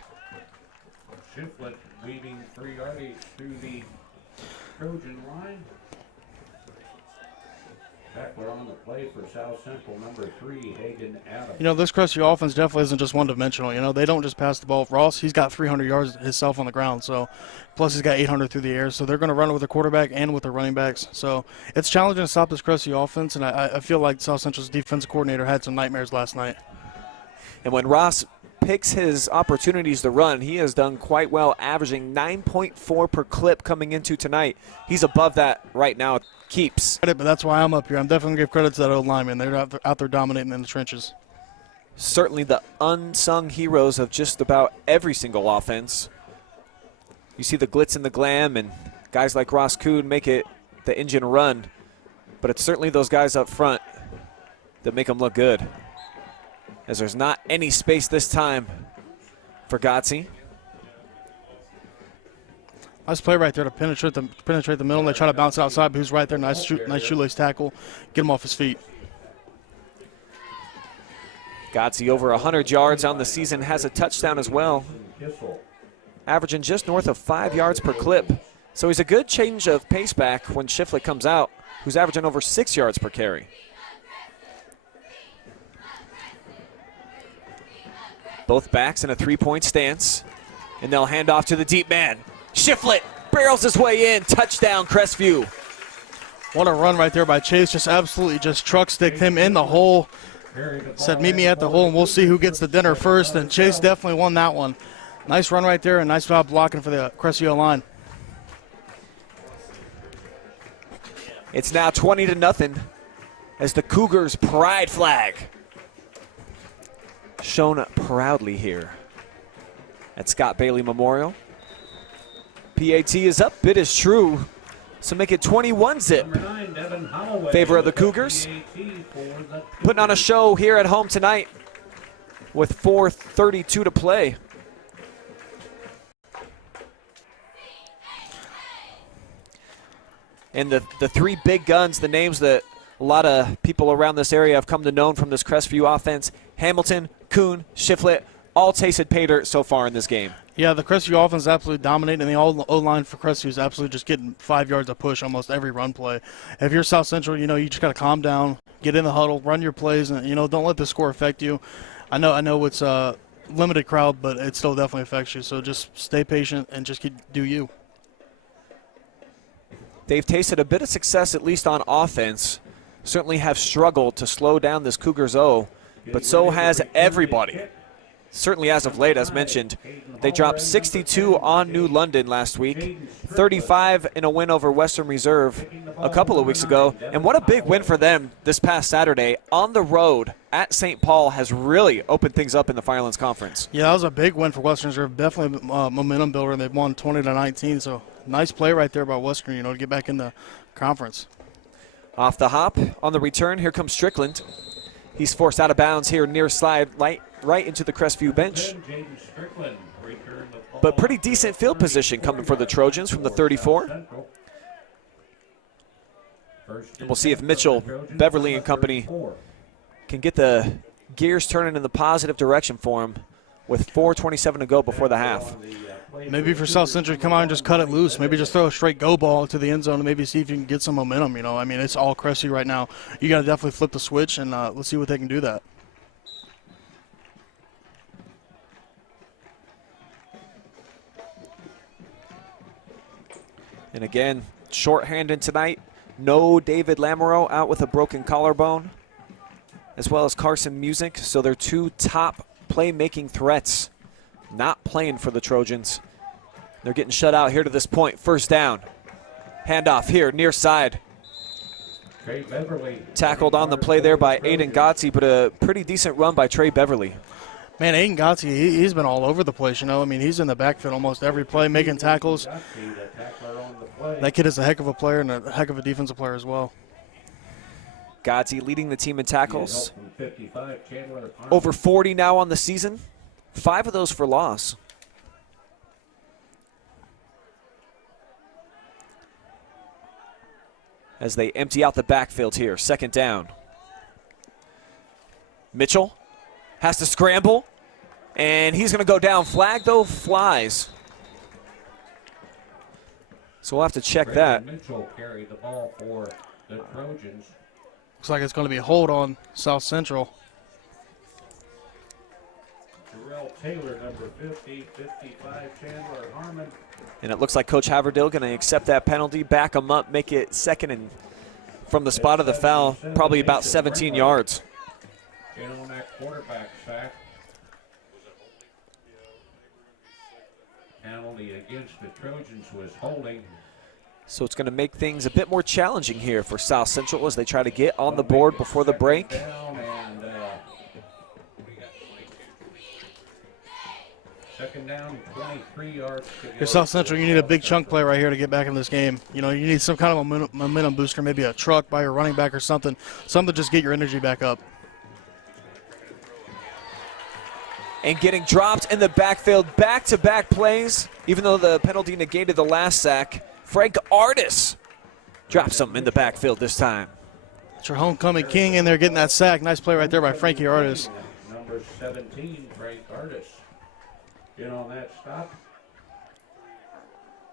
Shiflett leading 3 yards through the Trojan line. Tackler on the play for South Central, number 3, Hagen Adams. This Crestview offense definitely isn't just one-dimensional. They don't just pass the ball. Ross, he's got 300 yards himself on the ground, so plus he's got 800 through the air. So they're going to run it with the quarterback and with the running backs. So it's challenging to stop this Crestview offense, and I feel like South Central's defensive coordinator had some nightmares last night. And when Ross picks his opportunities to run, he has done quite well, averaging 9.4 per clip coming into tonight. He's above that right now. Keeps. But that's why I'm up here. I'm definitely going to give credit to that old lineman. They're out there dominating in the trenches. Certainly the unsung heroes of just about every single offense. You see the glitz and the glam, and guys like Ross Kuhn make it the engine run. But it's certainly those guys up front that make them look good, as there's not any space this time for Gotze. Nice play right there to penetrate the middle. They try to bounce it outside, but he's right there. Nice shoelace tackle. Get him off his feet. Gotze over 100 yards on the season, has a touchdown as well, averaging just north of 5 yards per clip. So he's a good change of pace back when Shiflett comes out, who's averaging over 6 yards per carry. Both backs in a 3-point stance, and they'll hand off to the deep man. Shiflett barrels his way in. Touchdown, Crestview. What a run right there by Chase. Just absolutely just truck sticked him in the hole. Said, meet me at the hole, and we'll see who gets the dinner first. And Chase definitely won that one. Nice run right there, and nice job blocking for the Crestview line. It's now 20-0 as the Cougars' pride flag shown proudly here at Scott Bailey Memorial. PAT is up, it is true, so make it 21-zip. Favor of the Cougars. Putting on a show here at home tonight with 4:32 to play. And the three big guns, the names that a lot of people around this area have come to know from this Crestview offense, Hamilton, Kuhn, Shiflett, all tasted pay dirt so far in this game. Yeah, the Crestview offense is absolutely dominating, and the O-line for Crestview is absolutely just getting 5 yards of push almost every run play. If you're South Central, you just got to calm down, get in the huddle, run your plays, and, don't let the score affect you. I know it's a limited crowd, but it still definitely affects you, so just stay patient and just do you. They've tasted a bit of success, at least on offense. Certainly have struggled to slow down this Cougars O, but so has everybody. Certainly as of late, as mentioned, they dropped 62 on New London last week, 35 in a win over Western Reserve a couple of weeks ago, and what a big win for them this past Saturday on the road at St. Paul has really opened things up in the Firelands Conference. Yeah, that was a big win for Western Reserve, definitely a momentum builder. They've won 20-19, so nice play right there by Western, to get back in the conference. Off the hop, on the return, here comes Strickland. He's forced out of bounds here near slide right into the Crestview bench. But pretty decent field position coming for the Trojans from the 34. First We'll see if Mitchell, Beverly, and company can get the gears turning in the positive direction for him with 4:27 to go before the half. Maybe for South Central, come out and just cut it loose. Maybe just throw a straight go ball to the end zone and maybe see if you can get some momentum. You know, I mean, it's all Crestview right now. You got to definitely flip the switch, and let's see what they can do that. And again, shorthanded tonight. No David Lamoureux, out with a broken collarbone, as well as Carson Music. So they're two top playmaking threats not playing for the Trojans. They're getting shut out here to this point. First down. Handoff here, near side. Tackled on the play there by Aiden Gotze, but a pretty decent run by Trey Beverly. Man, Aiden Gotze, he's been all over the place, you know. I mean, he's in the backfield almost every play, making tackles. That kid is a heck of a player and a heck of a defensive player as well. Gotze leading the team in tackles. Over 40 now on the season. 5 of those for loss. As they empty out the backfield here, second down. Mitchell has to scramble, and he's going to go down. Flag, though, flies. So we'll have to check that. Mitchell carried the ball for the Trojans. Looks like it's going to be a hold on South Central. Taylor, number 50, 55, Chandler Harmon. And it looks like Coach Haverdill going to accept that penalty, back him up, make it second and from the spot of the foul, probably about 17 yards. In on that quarterback sack. Penalty against the Trojans was holding. So it's going to make things a bit more challenging here for South Central as they try to get on the board before the break. Second down, 23 yards. For South Central, you need a big chunk play right here to get back in this game. You know, you need some kind of momentum booster, maybe a truck by your running back or something to just get your energy back up. And getting dropped in the backfield, back-to-back plays, even though the penalty negated the last sack. Frank Artis drops him in the backfield this time. It's your homecoming king in there getting that sack. Nice play right there by Frankie Artis. Number 17, Frank Artis. In on that stop.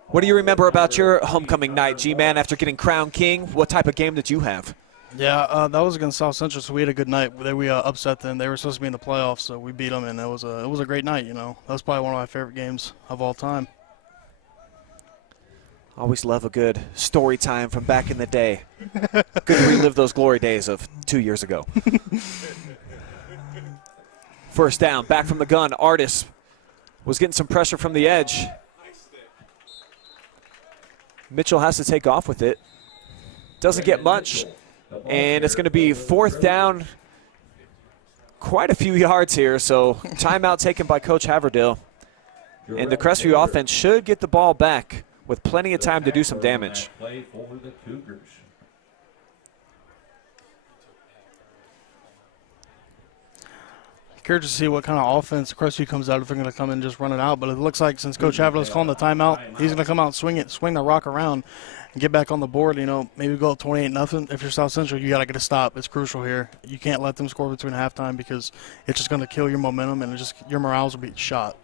What do you remember about your homecoming night, G-Man, after getting crowned king? What type of game did you have? Yeah, that was against South Central, so we had a good night. We upset them. They were supposed to be in the playoffs, so we beat them, and it was a great night, you know. That was probably one of my favorite games of all time. Always love a good story time from back in the day. Good to relive those glory days of 2 years ago. First down, back from the gun. Artis was getting some pressure from the edge. Mitchell has to take off with it. Doesn't get much, and it's going to be fourth down, quite a few yards here, so timeout taken by Coach Haverdill. And the Crestview offense should get the ball back with plenty of time to do some damage. Curious to see what kind of offense Crestview comes out if they're going to come in and just run it out. But it looks like since Coach Haverdill's calling the timeout, he's going to come out and swing the rock around and get back on the board. You know, maybe go up 28-0. If you're South Central, you got to get a stop. It's crucial here. You can't let them score between halftime because it's just going to kill your momentum and your morale will be shot.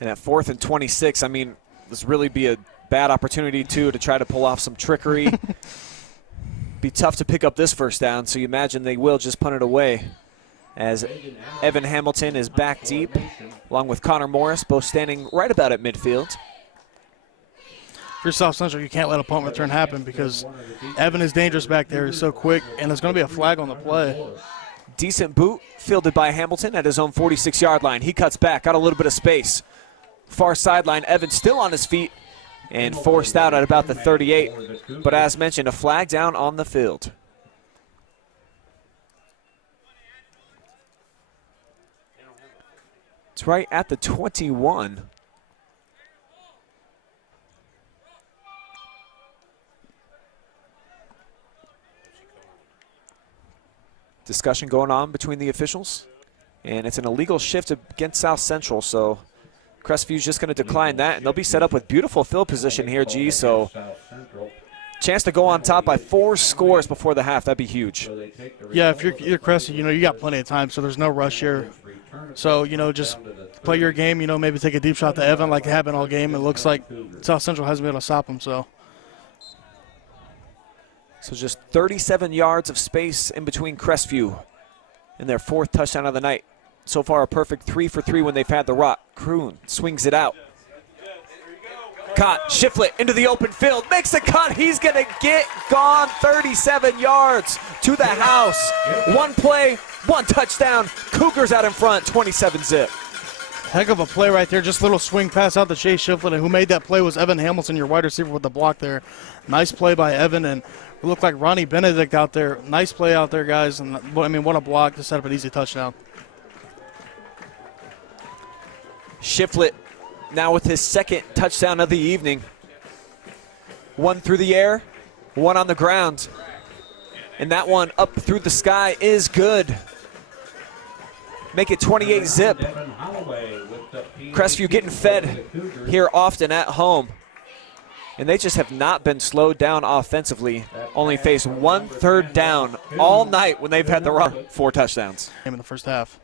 And at 4th and 26, I mean, this really be a bad opportunity, too, to try to pull off some trickery. Be tough to pick up this first down, so you imagine they will just punt it away. As Evan Hamilton is back deep, along with Connor Morris, both standing right about at midfield. If you're South Central, you can't let a punt return happen because Evan is dangerous back there. He's so quick, and there's going to be a flag on the play. Decent boot fielded by Hamilton at his own 46-yard line. He cuts back, got a little bit of space. Far sideline, Evan still on his feet and forced out at about the 38. But as mentioned, a flag down on the field. It's right at the 21. Discussion going on between the officials. And it's an illegal shift against South Central, so Crestview's just going to decline that. And they'll be set up with beautiful field position here, G. So chance to go on top by 4 scores before the half. That'd be huge. Yeah, if you're Crestview, you got plenty of time, so there's no rush here. So, just play your game, maybe take a deep shot to Evan like it happened all game. It looks like South Central hasn't been able to stop him, so. So just 37 yards of space in between Crestview and their 4th touchdown of the night. So far, a perfect 3 for 3 when they've had the rock. Kroon swings it out. Caught, Shiflett into the open field, makes the cut. He's going to get gone 37 yards to the house. 1 play, 1 touchdown. Cougars out in front, 27-zip. Heck of a play right there. Just a little swing pass out to Chase Shiflett, and who made that play was Evan Hamilton, your wide receiver with the block there. Nice play by Evan, and it looked like Ronnie Benedict out there. Nice play out there, guys. And what a block to set up an easy touchdown. Shiflett now with his 2nd touchdown of the evening. 1 through the air, 1 on the ground. And that one up through the sky is good. Make it 28-zip. Crestview getting fed here often at home. And they just have not been slowed down offensively. Only faced 1 third down all night when they've had the rock. 4 touchdowns. In the first half.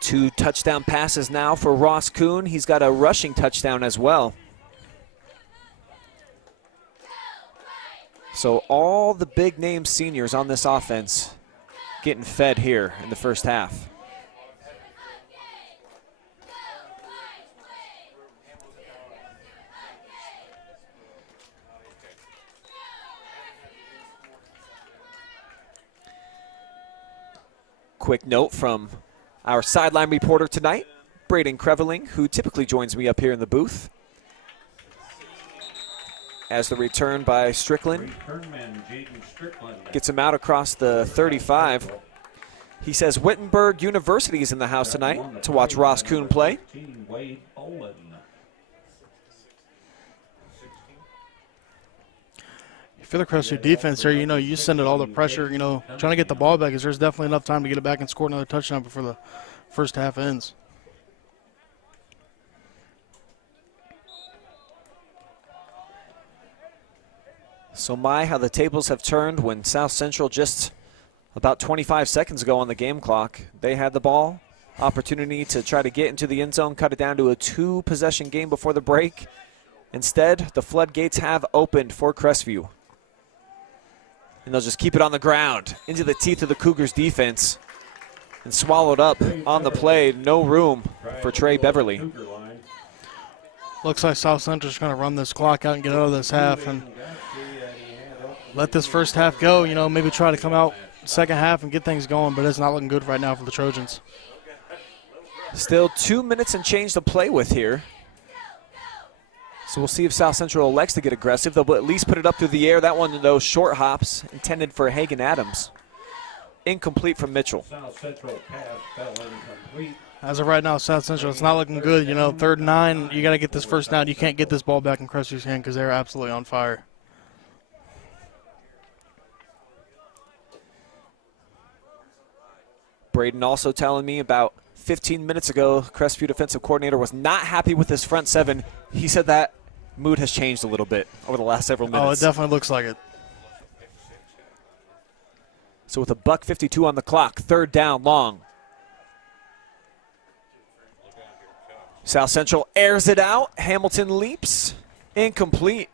Two touchdown passes now for Ross Kuhn. He's got a rushing touchdown as well. So all the big name seniors on this offense getting fed here in the first half. Quick note from our sideline reporter tonight, Brayden Creveling, who typically joins me up here in the booth. As the return by Strickland gets him out across the 35. He says Wittenberg University is in the house tonight to watch Ross Kuhn play. You feel the Crestview defense there, you send it all the pressure, trying to get the ball back, because there's definitely enough time to get it back and score another touchdown before the first half ends. So how the tables have turned when South Central just about 25 seconds ago on the game clock, they had the ball, opportunity to try to get into the end zone, cut it down to a 2-possession game before the break. Instead, the floodgates have opened for Crestview. And they'll just keep it on the ground into the teeth of the Cougars defense and swallowed up on the play. No room for Trey Beverly. Looks like South Central's trying to run this clock out and get out of this half and let this first half go. Maybe try to come out second half and get things going, but it's not looking good right now for the Trojans. Still 2 minutes and change to play with here. So we'll see if South Central elects to get aggressive. They'll at least put it up through the air. That one, those short hops intended for Hagan Adams. Incomplete from Mitchell. South Central pass fell incomplete. As of right now, South Central, it's not looking good. 3rd and 9, you got to get this first down. You can't get this ball back in Crestview's hand because they're absolutely on fire. Brayden also telling me about 15 minutes ago, Crestview defensive coordinator was not happy with his front 7. He said that mood has changed a little bit over the last several minutes. Oh, it definitely looks like it. So with a $1:52 on the clock, 3rd down long. South Central airs it out. Hamilton leaps. Incomplete.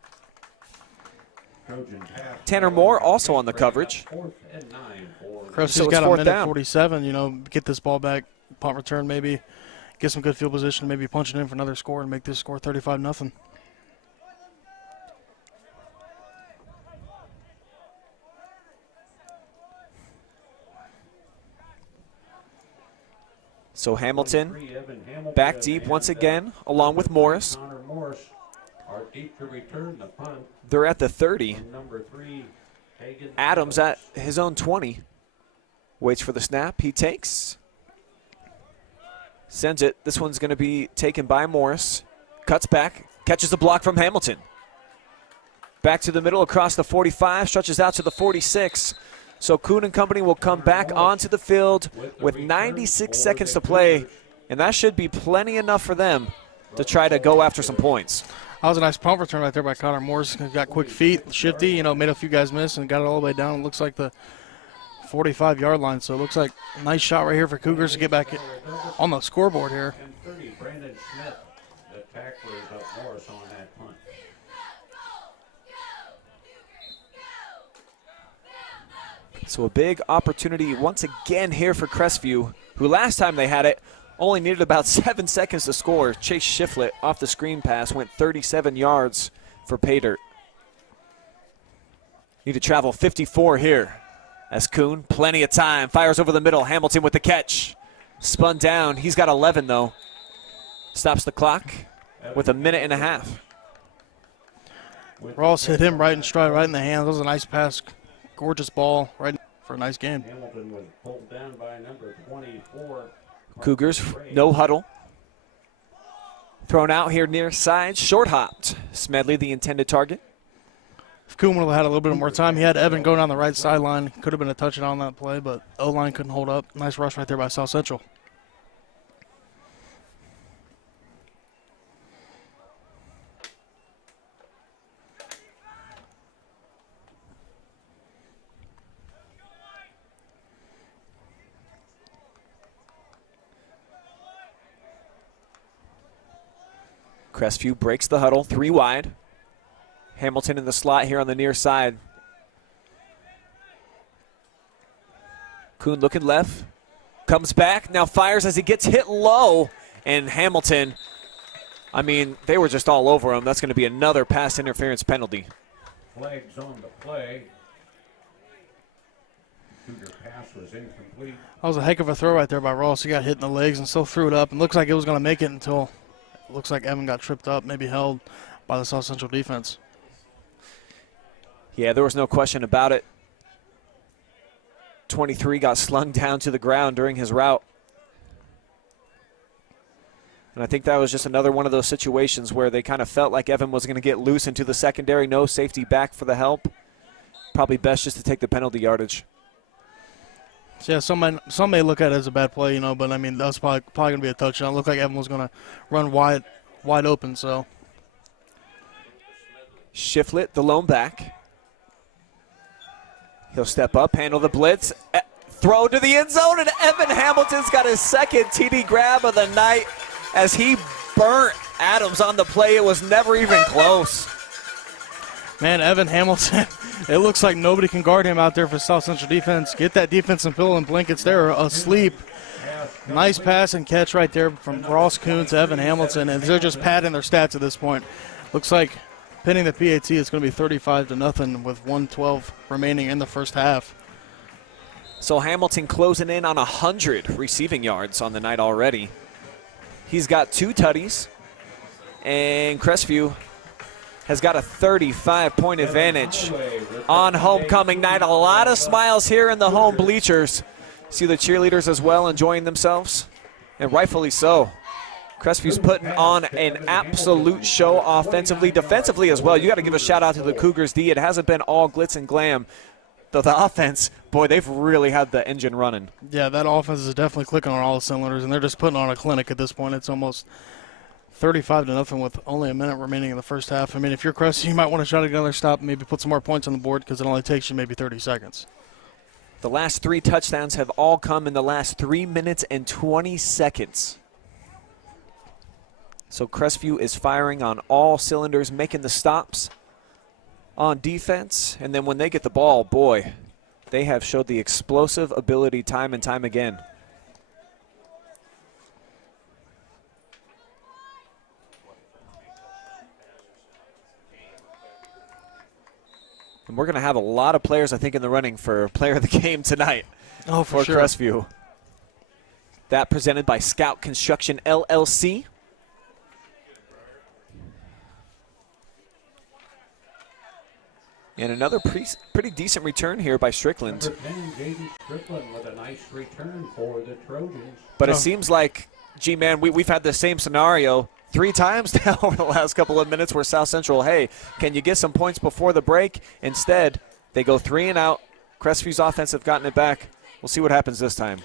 Tanner Moore also on the coverage. Crestview's got a minute 47, get this ball back, punt return maybe, get some good field position, maybe punch it in for another score and make this score 35-0. So Hamilton back deep once again, along with Morris. They're at the 30. Adams at his own 20. Waits for the snap. He takes. Sends it. This one's going to be taken by Morris. Cuts back. Catches the block from Hamilton. Back to the middle across the 45. Stretches out to the 46. So Kuhn and company will come back onto the field with 96 seconds to play, and that should be plenty enough for them to try to go after some points. That was a nice punt return right there by Connor Morris. He's got quick feet, shifty, made a few guys miss and got it all the way down. It looks like the 45-yard line, so it looks like a nice shot right here for Cougars to get back on the scoreboard here. And 30, Brandon Smith, the tackler, is up Morris on that punt. So a big opportunity once again here for Crestview, who last time they had it only needed about 7 seconds to score. Chase Shiflett off the screen pass went 37 yards for Paydirt. Need to travel 54 here as Kuhn, plenty of time, fires over the middle. Hamilton with the catch. Spun down. He's got 11 though. Stops the clock with a minute and a half. Ross hit him right in stride, right in the hands. That was a nice pass. Gorgeous ball, right for a nice game. Hamilton was pulled down by number 24. Cougars, no huddle. Thrown out here near side, short hopped. Smedley, the intended target. If Kuhn would have had a little bit more time, he had Evan going down the right sideline. Could have been a touchdown on that play, but O-line couldn't hold up. Nice rush right there by South Central. Crestview breaks the huddle, 3 wide. Hamilton in the slot here on the near side. Kuhn looking left, comes back, now fires as he gets hit low. And Hamilton, I mean, they were just all over him. That's going to be another pass interference penalty. Flags on the play. Cougar pass was incomplete. That was a heck of a throw right there by Ross. He got hit in the legs and still threw it up. And looks like it was going to make it until it looks like Evan got tripped up, maybe held by the South Central defense. Yeah, there was no question about it. 23 got slung down to the ground during his route. And I think that was just another one of those situations where they kind of felt like Evan was going to get loose into the secondary. No safety back for the help. Probably best just to take the penalty yardage. So yeah, some may look at it as a bad play, but I mean that's probably going to be a touchdown. It looked like Evan was going to run wide open. So Shiflett, the lone back. He'll step up, handle the blitz, throw to the end zone, and Evan Hamilton's got his second TD grab of the night as he burnt Adams on the play. It was never even close. Man, Evan Hamilton, it looks like nobody can guard him out there for South Central defense. Get that defensive pillow and blankets there asleep. Nice pass and catch right there from Ross Kuhn to Evan Hamilton, and they're just padding their stats at this point. Looks like pinning the PAT is going to be 35-0 with 1:12 remaining in the first half. So Hamilton closing in on 100 receiving yards on the night already. He's got 2 tutties, and Crestview has got a 35-point advantage on homecoming night. A lot of smiles here in the home bleachers. See the cheerleaders as well enjoying themselves, and rightfully so. Crestview's putting on an absolute show offensively, defensively as well. You got to give a shout out to the Cougars D. It hasn't been all glitz and glam. The offense, boy, they've really had the engine running. Yeah, that offense is definitely clicking on all the cylinders, and they're just putting on a clinic at this point. It's almost 35-0 with only a minute remaining in the first half. I mean, if you're Crestview, you might want to try to get another stop and maybe put some more points on the board because it only takes you maybe 30 seconds. The last 3 touchdowns have all come in the last 3 minutes and 20 seconds. So Crestview is firing on all cylinders, making the stops on defense. And then when they get the ball, boy, they have showed the explosive ability time and time again. And we're going to have a lot of players, I think, in the running for player of the game tonight. Oh, for sure. Crestview. That presented by Scout Construction LLC. And another pretty decent return here by Strickland. Strickland with a nice return for the Trojans. But it seems like, G-Man, we've had the same scenario 3 times now over the last couple of minutes where South Central, hey, can you get some points before the break? Instead, they go 3 and out, Crestview's offense have gotten it back. We'll see what happens this time.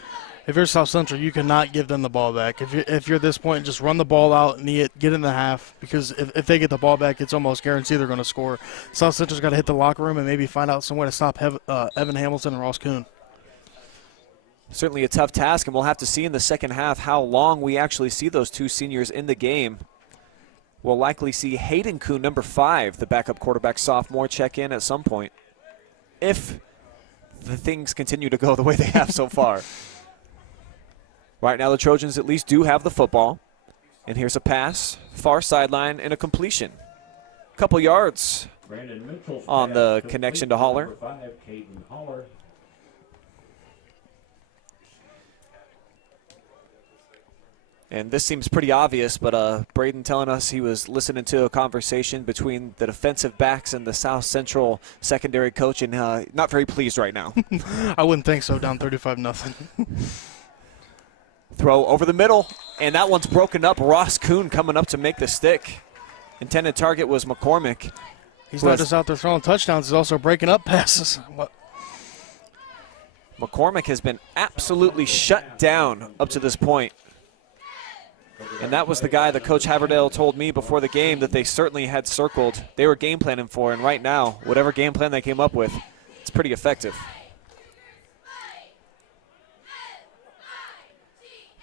If you're South Central, you cannot give them the ball back. If you're at this point, just run the ball out and get in the half, because if they get the ball back, it's almost guaranteed they're going to score. South Central's got to hit the locker room and maybe find out some way to stop Evan Hamilton and Ross Kuhn. Certainly a tough task, and we'll have to see in the second half how long we actually see those two seniors in the game. We'll likely see Hayden Kuhn, number 5, the backup quarterback sophomore, check in at some point, if the things continue to go the way they have so far. Right now the Trojans at least do have the football. And here's a pass, far sideline, and a completion. Couple yards on the connection to Holler. And this seems pretty obvious, but Brayden telling us he was listening to a conversation between the defensive backs and the South Central secondary coach, and not very pleased right now. I wouldn't think so, down 35-0. Throw over the middle, and that one's broken up. Ross Kuhn coming up to make the stick. Intended target was McCormick. He's not just out there throwing touchdowns, he's also breaking up passes. McCormick has been absolutely shut down up to this point. And that was the guy that Coach Haverdale told me before the game that they certainly had circled. They were game planning for, and right now, whatever game plan they came up with, it's pretty effective.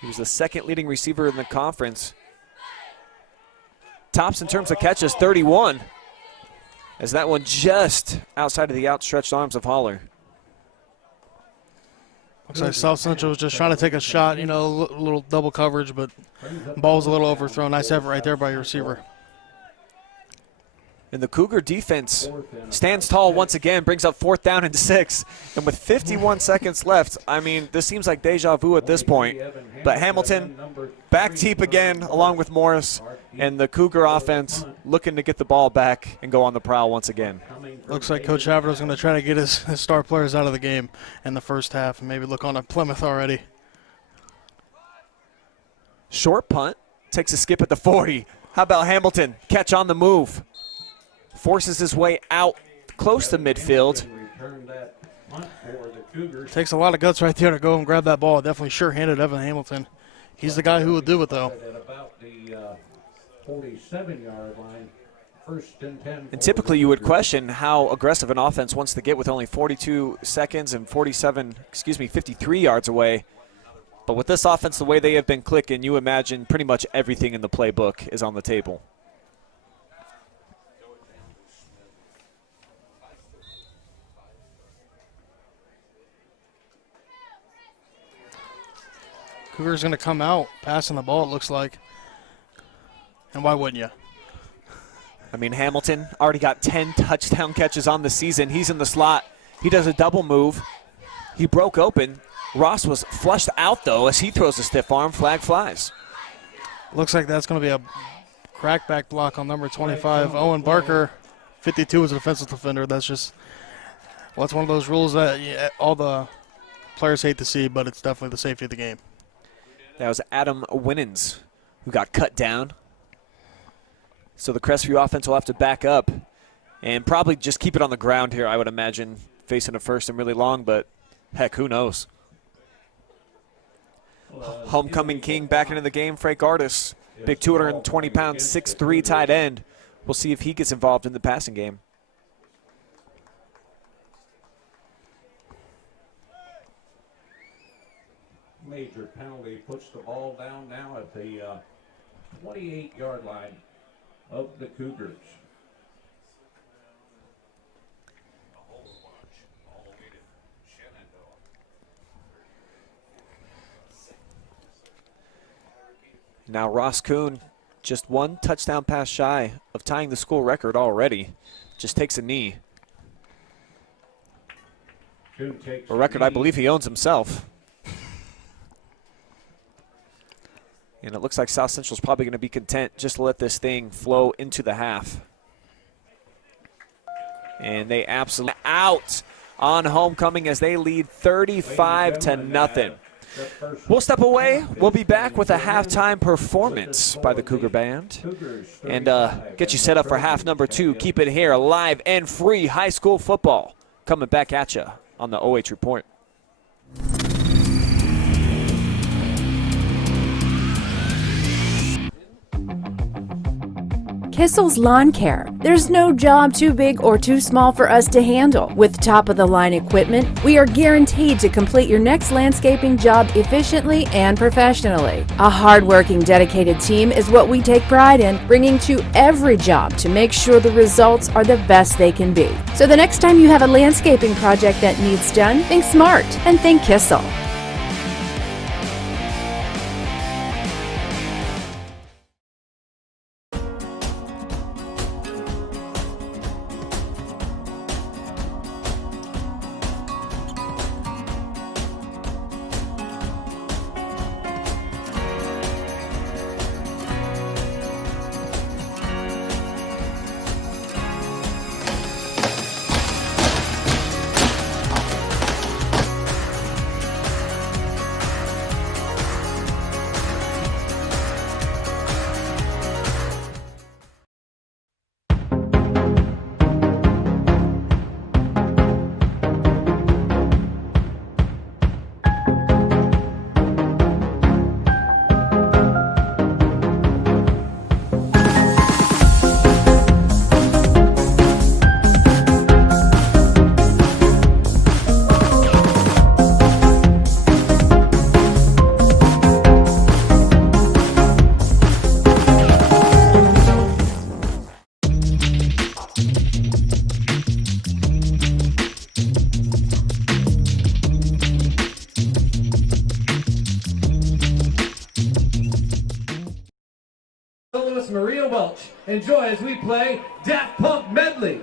He was the second leading receiver in the conference. Tops in terms of catches, 31. As that one just outside of the outstretched arms of Holler. Looks like South Central was just trying to take a shot, a little double coverage, but ball's a little overthrown. Nice effort right there by your receiver. And the Cougar defense stands tall once again, brings up 4th down and 6. And with 51 seconds left, I mean, this seems like deja vu at this point. But Hamilton back deep again along with Morris. And the Cougar offense looking to get the ball back and go on the prowl once again. Looks like Coach Haverdale's going to try to get his star players out of the game in the first half and maybe look on at Plymouth already. Short punt, takes a skip at the 40. How about Hamilton? Catch on the move. Forces his way out close to midfield. Takes a lot of guts right there to go and grab that ball. Definitely sure-handed Evan Hamilton. He's the guy who would do it, though. 47-yard line, 1st and 10. And typically you would question how aggressive an offense wants to get with only 42 seconds and 53 yards away. But with this offense, the way they have been clicking, you imagine pretty much everything in the playbook is on the table. Cougar's going to come out passing the ball, it looks like. And why wouldn't you? I mean, Hamilton already got 10 touchdown catches on the season. He's in the slot. He does a double move. He broke open. Ross was flushed out, though, as he throws a stiff arm. Flag flies. Looks like that's going to be a crackback block on number 25. Owen Barker, 52, is a defensive defender. That's just, well, that's one of those rules that all the players hate to see, but it's definitely the safety of the game. That was Adam Winans who got cut down. So the Crestview offense will have to back up and probably just keep it on the ground here, I would imagine, facing a 1st and really long, but heck, who knows? Homecoming king back into the game, Frank Artis. Big 220-pound, 6'3" tight end. We'll see if he gets involved in the passing game. Major penalty puts the ball down now at the 28-yard line of the Cougars. Now Ross Kuhn, just 1 touchdown pass shy of tying the school record already. Just takes a knee. A record I believe he owns himself. And it looks like South Central's probably going to be content just to let this thing flow into the half. And they absolutely out on homecoming as they lead 35-0. We'll step away. We'll be back with a halftime performance by the Cougar Band. And get you set up for half number 2. Keep it here, live and free high school football coming back at you on the OH Report. Kissel's Lawn Care. There's no job too big or too small for us to handle. With top-of-the-line equipment, we are guaranteed to complete your next landscaping job efficiently and professionally. A hard-working, dedicated team is what we take pride in, bringing to every job to make sure the results are the best they can be. So the next time you have a landscaping project that needs done, think smart and think Kissel. Maria Welch. Enjoy as we play Daft Punk Medley.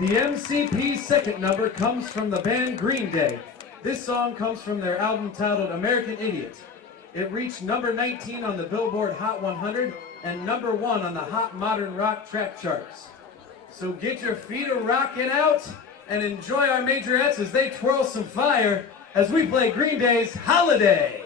The MCP's second number comes from the band Green Day. This song comes from their album titled American Idiot. It reached number 19 on the Billboard Hot 100 and number 1 on the Hot Modern Rock track charts. So get your feet a rocking out and enjoy our majorettes as they twirl some fire as we play Green Day's Holiday.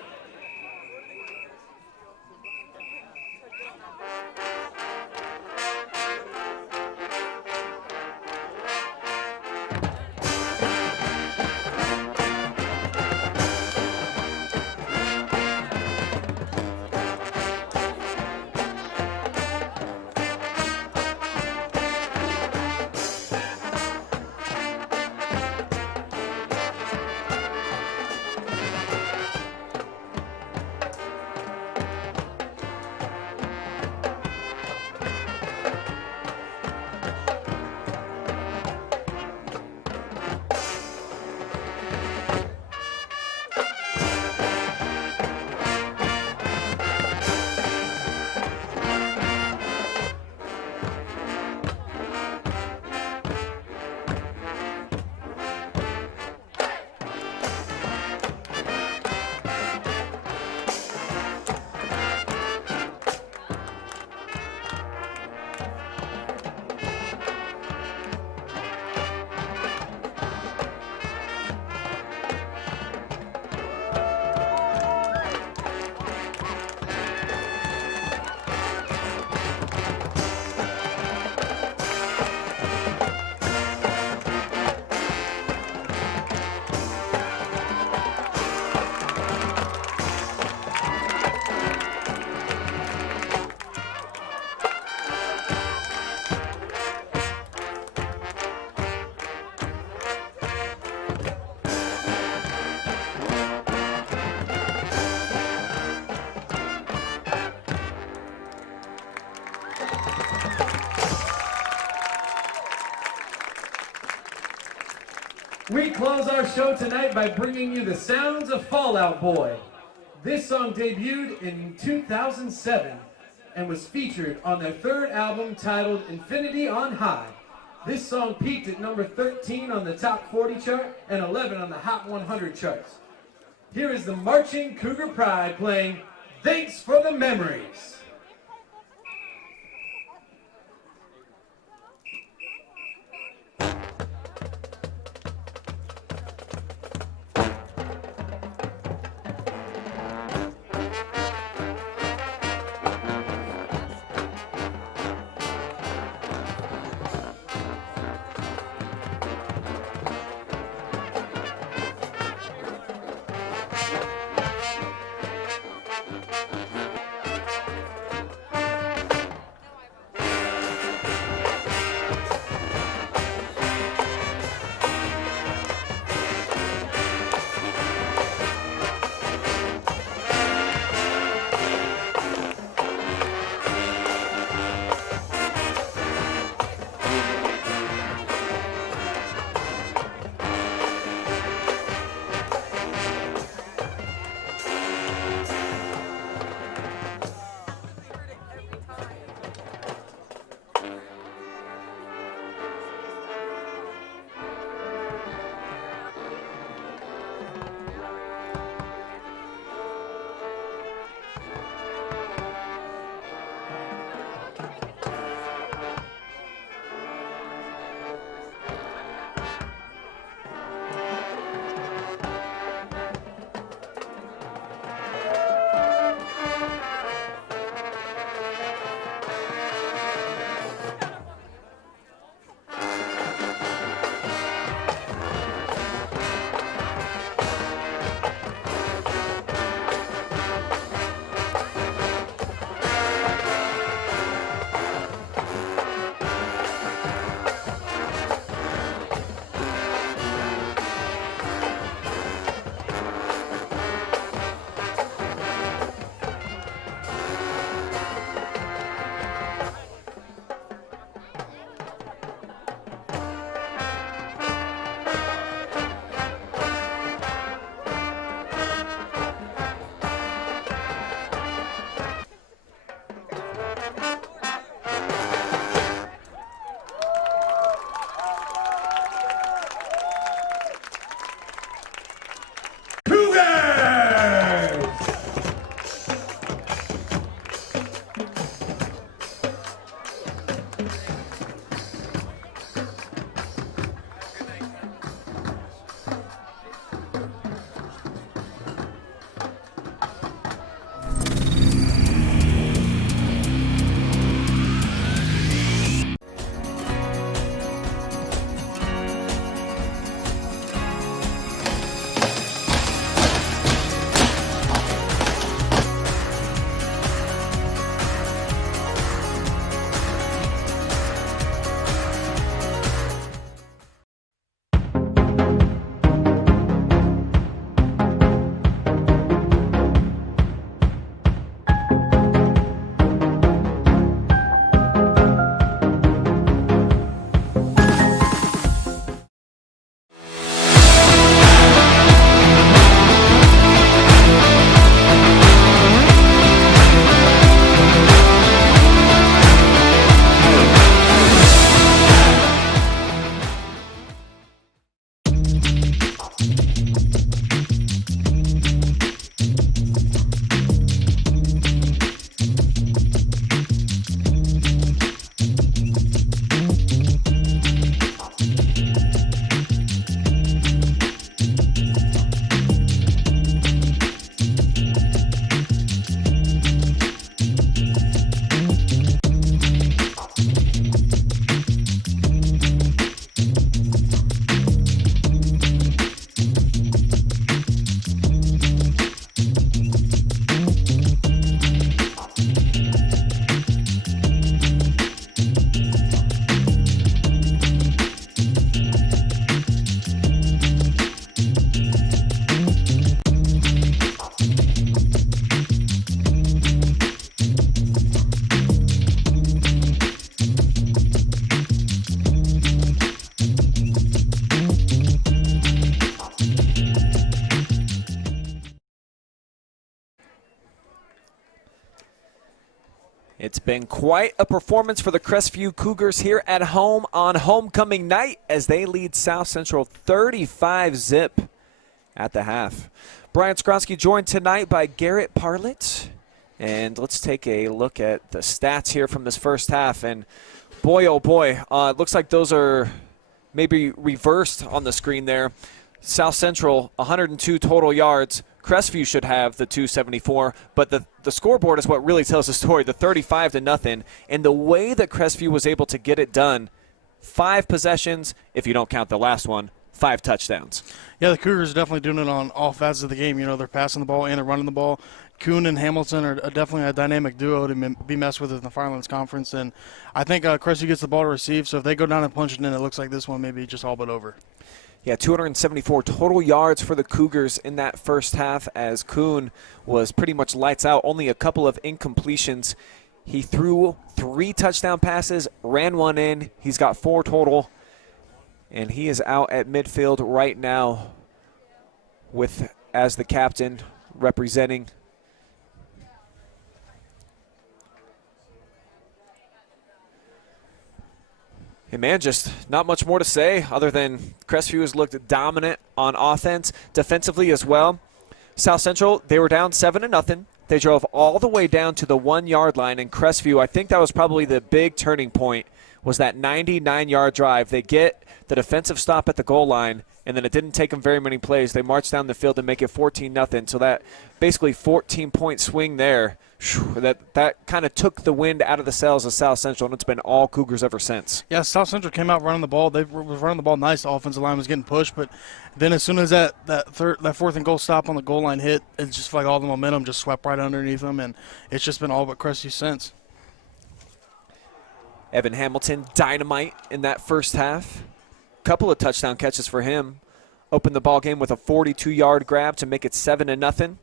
We close our show tonight by bringing you the sounds of Fall Out Boy. This song debuted in 2007 and was featured on their third album titled Infinity on High. This song peaked at number 13 on the Top 40 chart and 11 on the Hot 100 charts. Here is the Marching Cougar Pride playing Thanks for the Memories. It's been quite a performance for the Crestview Cougars here at home on homecoming night as they lead South Central 35-zip at the half. Brian Skowronski joined tonight by Garret, Parlett. And let's take a look at the stats here from this first half. And boy, oh boy, it looks like those are maybe reversed on the screen there. South Central, 102 total yards. Crestview should have the 274, but the scoreboard is what really tells the story, the 35-0. And the way that Crestview was able to get it done, 5 possessions, if you don't count the last one, 5 touchdowns. Yeah, the Cougars are definitely doing it on all facets of the game. You know, they're passing the ball and they're running the ball. Kuhn and Hamilton are definitely a dynamic duo to be messed with in the Firelands Conference. And I think Crestview gets the ball to receive, so if they go down and punch it in, it looks like this one may be just all but over. Yeah, 274 total yards for the Cougars in that first half as Kuhn was pretty much lights out, only a couple of incompletions. He threw 3 touchdown passes, ran 1 in. He's got 4 total, and he is out at midfield right now as the captain representing. Hey man, just not much more to say other than Crestview has looked dominant on offense, defensively as well. South Central, they were down 7-0. They drove all the way down to the 1-yard line, and Crestview, I think that was probably the big turning point, was that 99-yard drive. They get the defensive stop at the goal line, and then it didn't take them very many plays. They march down the field and make it 14-0. So that basically 14-point swing there, that kind of took the wind out of the sails of South Central, and it's been all Cougars ever since. Yeah, South Central came out running the ball. They were running the ball nice. The offensive line was getting pushed, but then as soon as that 4th and goal stop on the goal line hit, it's just like all the momentum just swept right underneath them, and it's just been all but Crestview since. Evan Hamilton, dynamite in that first half. Couple of touchdown catches for him. Opened the ball game with a 42-yard grab to make it 7-0.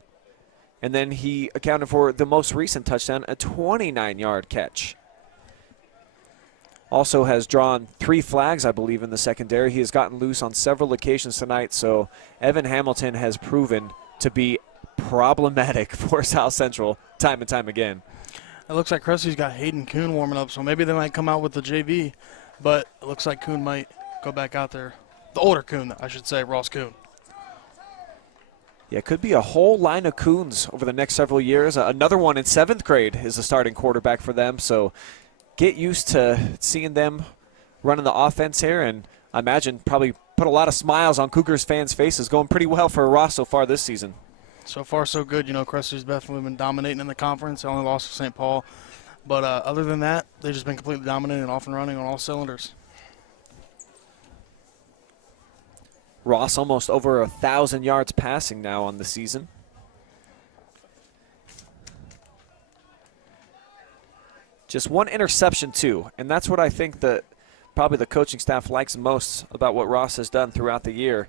And then he accounted for the most recent touchdown, a 29-yard catch. Also has drawn 3 flags, I believe, in the secondary. He has gotten loose on several occasions tonight, so Evan Hamilton has proven to be problematic for South Central time and time again. It looks like Crestview's got Hayden Kuhn warming up, so maybe they might come out with the JV, but it looks like Kuhn might go back out there. The older Kuhn, I should say, Ross Kuhn. Yeah, it could be a whole line of Kuhns over the next several years. Another one in 7th grade is the starting quarterback for them, so get used to seeing them running the offense here, and I imagine probably put a lot of smiles on Cougars fans' faces. Going pretty well for Ross so far this season. So far, so good. You know, Crestview's definitely been dominating in the conference. They only lost to St. Paul. But other than that, they've just been completely dominant and off and running on all cylinders. Ross almost over 1,000 yards passing now on the season. Just 1 interception, too, and that's what I think that probably the coaching staff likes most about what Ross has done throughout the year.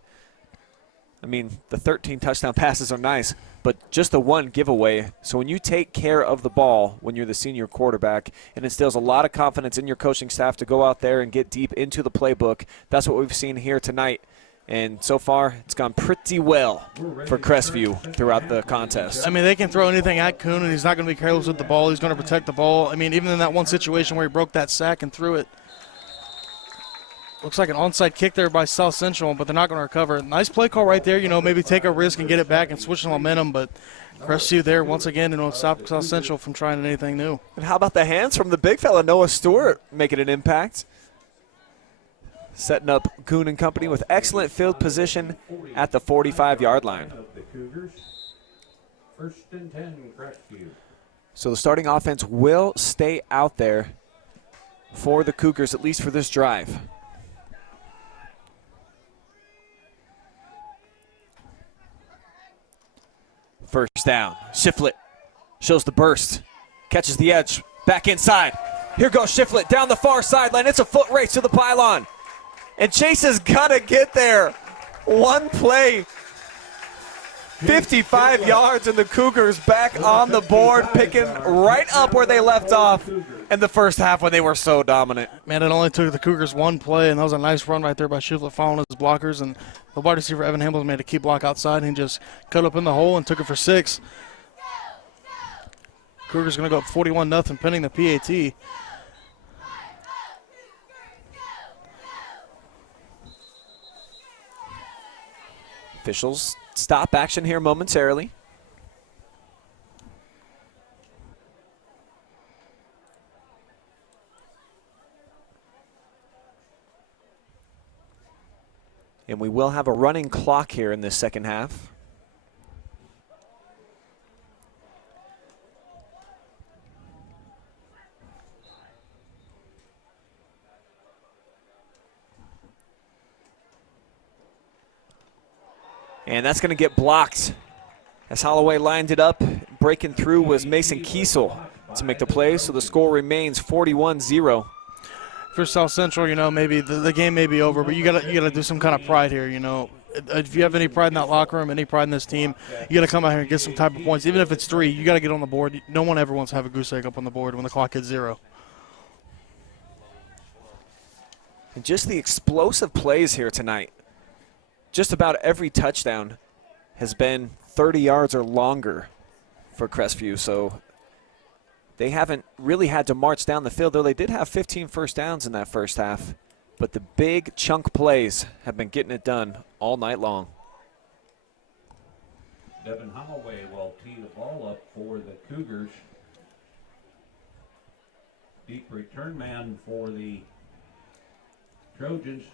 I mean, the 13 touchdown passes are nice, but just the 1 giveaway. So when you take care of the ball when you're the senior quarterback, it instills a lot of confidence in your coaching staff to go out there and get deep into the playbook. That's what we've seen here tonight. And so far, it's gone pretty well for Crestview throughout the contest. I mean, they can throw anything at Kuhn, and he's not going to be careless with the ball. He's going to protect the ball. I mean, even in that one situation where he broke that sack and threw it, looks like an onside kick there by South Central, but they're not going to recover. Nice play call right there. You know, maybe take a risk and get it back and switch the momentum, but Crestview there once again and stop South Central from trying anything new. And how about the hands from the big fella, Noah Stewart, making an impact? Setting up Kuhn and company with excellent field position at the 45-yard line. First and 10, Crestview. So the starting offense will stay out there for the Cougars, at least for this drive. First down. Shiflett shows the burst. Catches the edge. Back inside. Here goes Shiflett down the far sideline. It's a foot race to the pylon. And Chase has got to get there. 1 play. 55 yards, and the Cougars back on the board, picking right up where they left off in the first half when they were so dominant. Man, it only took the Cougars 1 play, and that was a nice run right there by Shiflett following his blockers. And the wide receiver, Evan Hamilton, made a key block outside, and he just cut up in the hole and took it for 6. Cougars going to go up 41-0, pinning the PAT. Officials stop action here momentarily. And we will have a running clock here in this second half. And that's going to get blocked as Holloway lined it up. Breaking through was Mason Kiesel to make the play, so the score remains 41-0. For South Central, you know, maybe the game may be over, but you gotta do some kind of pride here, you know. If you have any pride in that locker room, any pride in this team, you gotta come out here and get some type of points. Even if it's 3, you gotta get on the board. No one ever wants to have a goose egg up on the board when the clock hits 0. And just the explosive plays here tonight. Just about every touchdown has been 30 yards or longer for Crestview, so they haven't really had to march down the field, though they did have 15 first downs in that first half. But the big chunk plays have been getting it done all night long. Devin Holloway will tee the ball up for the Cougars. Deep return man for the Trojans.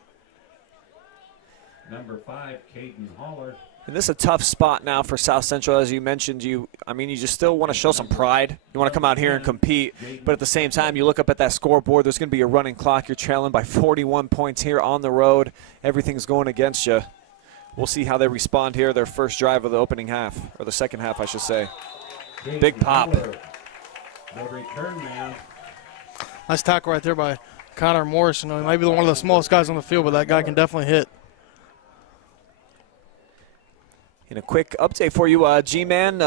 Number 5, Caden Haller. And this is a tough spot now for South Central, as you mentioned. You just still want to show some pride. You want to come out here and compete, but at the same time, you look up at that scoreboard. There's going to be a running clock. You're trailing by 41 points here on the road. Everything's going against you. We'll see how they respond here. Their first drive of the opening half, or the second half, I should say. Big pop. The return man. Nice tackle right there by Connor Morris. You know, he might be one of the smallest guys on the field, but that guy can definitely hit. And a quick update for you, G-Man.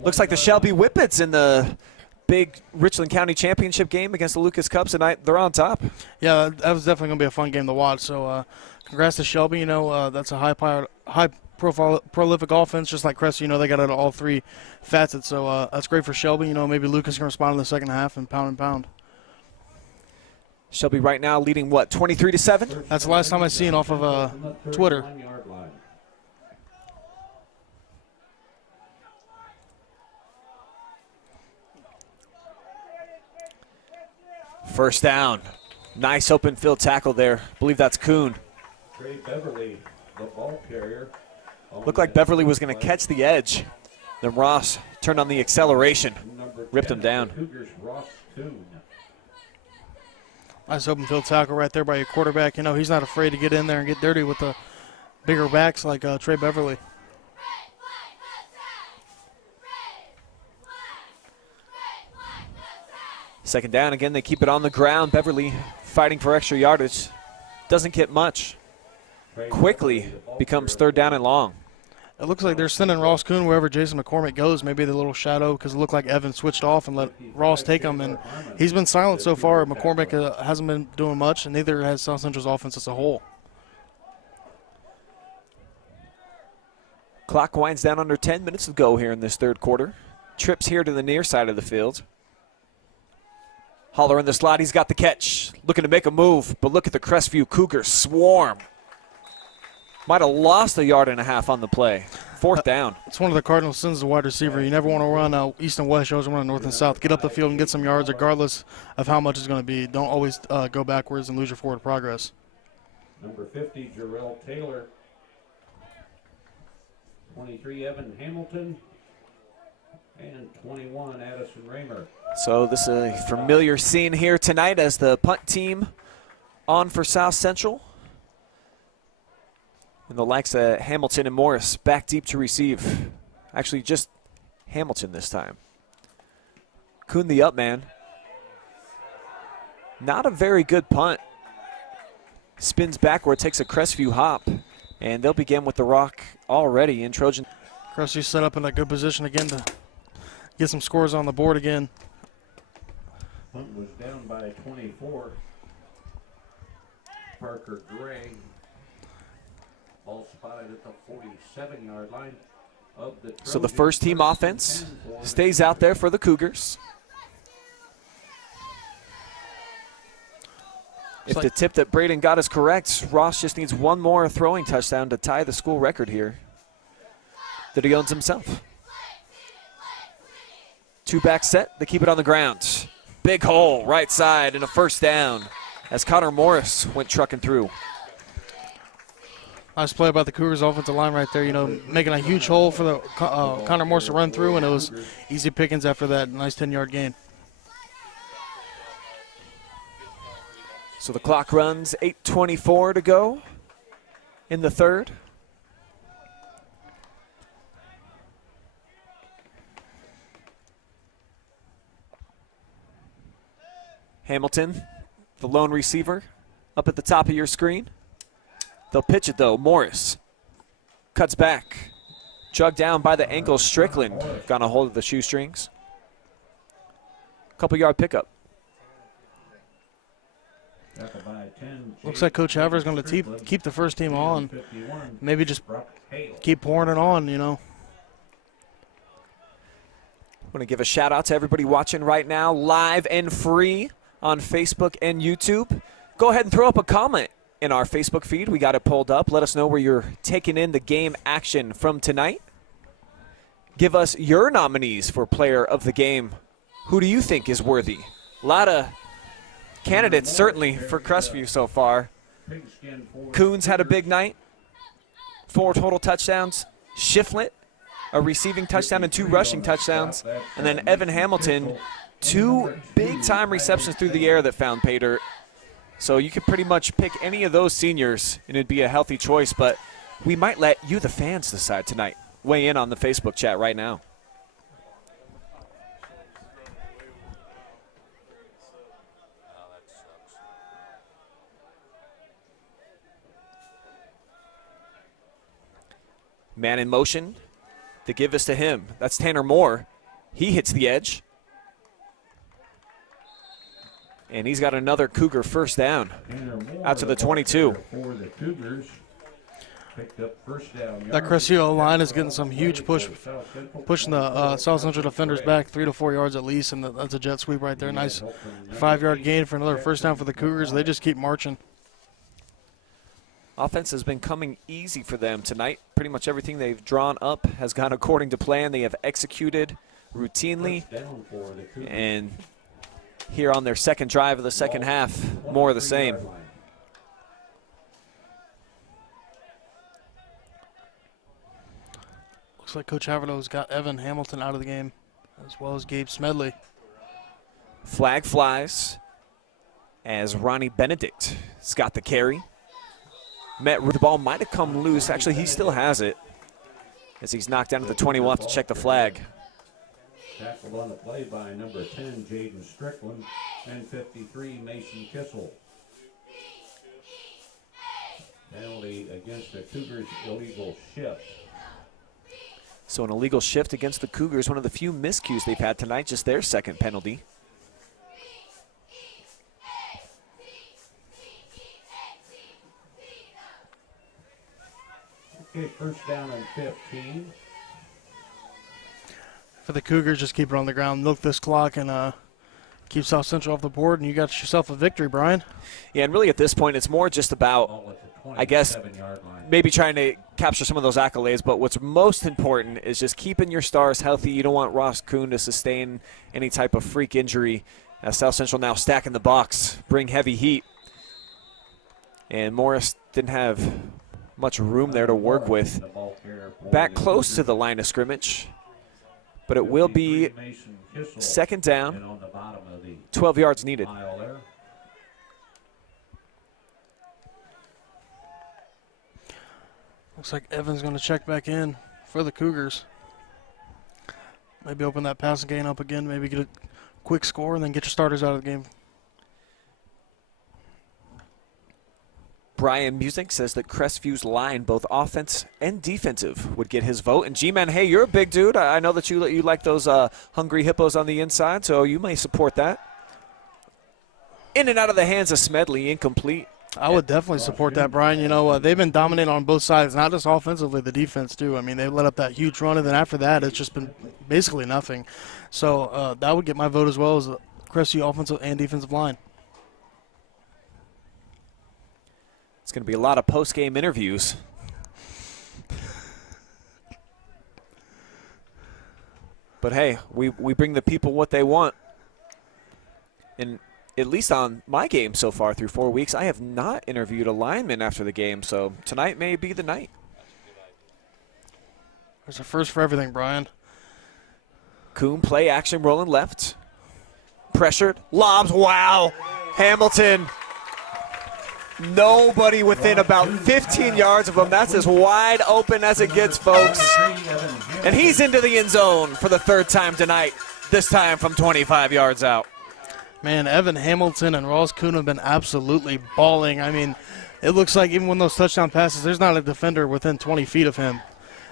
Looks like the Shelby Whippets in the big Richland County Championship game against the Lucas Cubs tonight. They're on top. Yeah, that was definitely going to be a fun game to watch. So congrats to Shelby. You know, that's a high-profile, prolific offense, just like Crestview. You know, they got it all 3 facets. So that's great for Shelby. You know, maybe Lucas can respond in the second half and pound. Shelby right now leading, what, 23-7? That's the last time I seen off of Twitter. First down. Nice open field tackle there. I believe that's Kuhn. Trey Beverly, the ball carrier. Looked like Beverly was going to catch the edge. Then Ross turned on the acceleration. Ripped him down. Nice open field tackle right there by your quarterback. You know, he's not afraid to get in there and get dirty with the bigger backs like Trey Beverly. Second down again, they keep it on the ground. Beverly fighting for extra yardage. Doesn't get much. Quickly becomes third down and long. It looks like they're sending Ross Kuhn wherever Jason McCormick goes. Maybe the little shadow, because it looked like Evan switched off and let Ross take him. And he's been silent so far. McCormick hasn't been doing much, and neither has South Central's offense as a whole. Clock winds down under 10 minutes to go here in this third quarter. Trips here to the near side of the field. Holler in the slot, he's got the catch. Looking to make a move, but look at the Crestview Cougars swarm. Might have lost 1.5 yards on the play. Fourth down. It's one of the cardinal sins as a wide receiver. You never want to run east and west. You always want to run north and south. Get up the field and get some yards regardless of how much it's going to be. Don't always go backwards and lose your forward progress. Number 50, Jarrell Taylor. 23, Evan Hamilton. And 21, Addison Raymer. So this is a familiar scene here tonight as the punt team on for South Central. And the likes of Hamilton and Morris back deep to receive. Actually, just Hamilton this time. Kuhn the up man. Not a very good punt. Spins backward, takes a Crestview hop. And they'll begin with the rock already in Trojan. Crestview set up in a good position again to get some scores on the board again. Punt was down by 24. Parker Gray. Ball spotted at the 47-yard line. So the first team offense stays out there for the Cougars. If the tip that Brayden got is correct, Ross just needs one more throwing touchdown to tie the school record here that he owns himself. Two-back set, they keep it on the ground. Big hole, right side, and a first down as Connor Morris went trucking through. Nice play by the Cougars offensive line right there, making a huge hole for the Connor Morris to run through, and it was easy pickings after that. Nice 10-yard gain. So the clock runs, 8:24 to go in the third. Hamilton, the lone receiver, up at the top of your screen. They'll pitch it though. Morris cuts back. Chugged down by the ankle. Strickland got a hold of the shoestrings. Couple-yard pickup. Looks like Coach Haver is going to keep the first team on. Maybe just keep pouring it on, I want to give a shout-out to everybody watching right now, live and free on Facebook and YouTube. Go ahead and throw up a comment in our Facebook feed. We got it pulled up. Let us know where you're taking in the game action from tonight. Give us your nominees for player of the game. Who do you think is worthy? A lot of candidates, certainly, for Crestview so far. Coons had a big night. 4 total touchdowns. Shiflett, a receiving touchdown and 2 rushing touchdowns. And then Evan Hamilton, 2 big-time receptions through the air that found pay dirt. So you could pretty much pick any of those seniors, and it'd be a healthy choice. But we might let you, the fans, decide tonight. Weigh in on the Facebook chat right now. Man in motion. The give is to him. That's Tanner Moore. He hits the edge. And he's got another Cougar first down out to the 22. That Crestview line is getting some huge pushing the South Central defenders back 3 to 4 yards at least, and that's a jet sweep right there. Nice 5-yard gain for another first down for the Cougars. They just keep marching. Offense has been coming easy for them tonight. Pretty much everything they've drawn up has gone according to plan. They have executed routinely. And here on their second drive of the second half, more of the same. Looks like Coach Havertow's got Evan Hamilton out of the game, as well as Gabe Smedley. Flag flies as Ronnie Benedict has got the carry. The ball might have come loose. Actually, he still has it as he's knocked down at the 20. We'll have to check the flag. Tackled on the play by number 10, Jaden Strickland, and 53, Mason Kissel. Penalty against the Cougars, illegal shift. So an illegal shift against the Cougars, one of the few miscues they've had tonight, just their second penalty. Okay, first down and 15. For the Cougars, just keep it on the ground, milk this clock, and keep South Central off the board, and you got yourself a victory, Brian. Yeah, and really at this point, it's more just about, I guess, maybe trying to capture some of those accolades, but what's most important is just keeping your stars healthy. You don't want Ross Kuhn to sustain any type of freak injury. As South Central now stacking the box, bring heavy heat. And Morris didn't have much room there to work with. Back close to the line of scrimmage, but it will be second down, 12 yards needed. Looks like Evan's going to check back in for the Cougars. Maybe open that passing game up again, maybe get a quick score, and then get your starters out of the game. Brian Music says that Crestview's line, both offense and defensive, would get his vote. And G-Man, hey, you're a big dude. I know that you like those hungry hippos on the inside, so you may support that. In and out of the hands of Smedley, incomplete. I would definitely support that, Brian. You know, they've been dominating on both sides, not just offensively, the defense too. I mean, they let up that huge run, and then after that, it's just been basically nothing. So that would get my vote as well as the Crestview offensive and defensive line. It's going to be a lot of post-game interviews. But hey, we bring the people what they want. And at least on my game so far through 4 weeks, I have not interviewed a lineman after the game, so tonight may be the night. There's a first for everything, Brian. Kuhn play action rolling left. Pressured, lobs, wow. Hamilton, nobody within about 15 yards of him. That's as wide open as it gets, folks. And he's into the end zone for the third time tonight, this time from 25 yards out. Man, Evan Hamilton and Ross Kuhn have been absolutely balling. I mean, it looks like even when those touchdown passes, there's not a defender within 20 feet of him.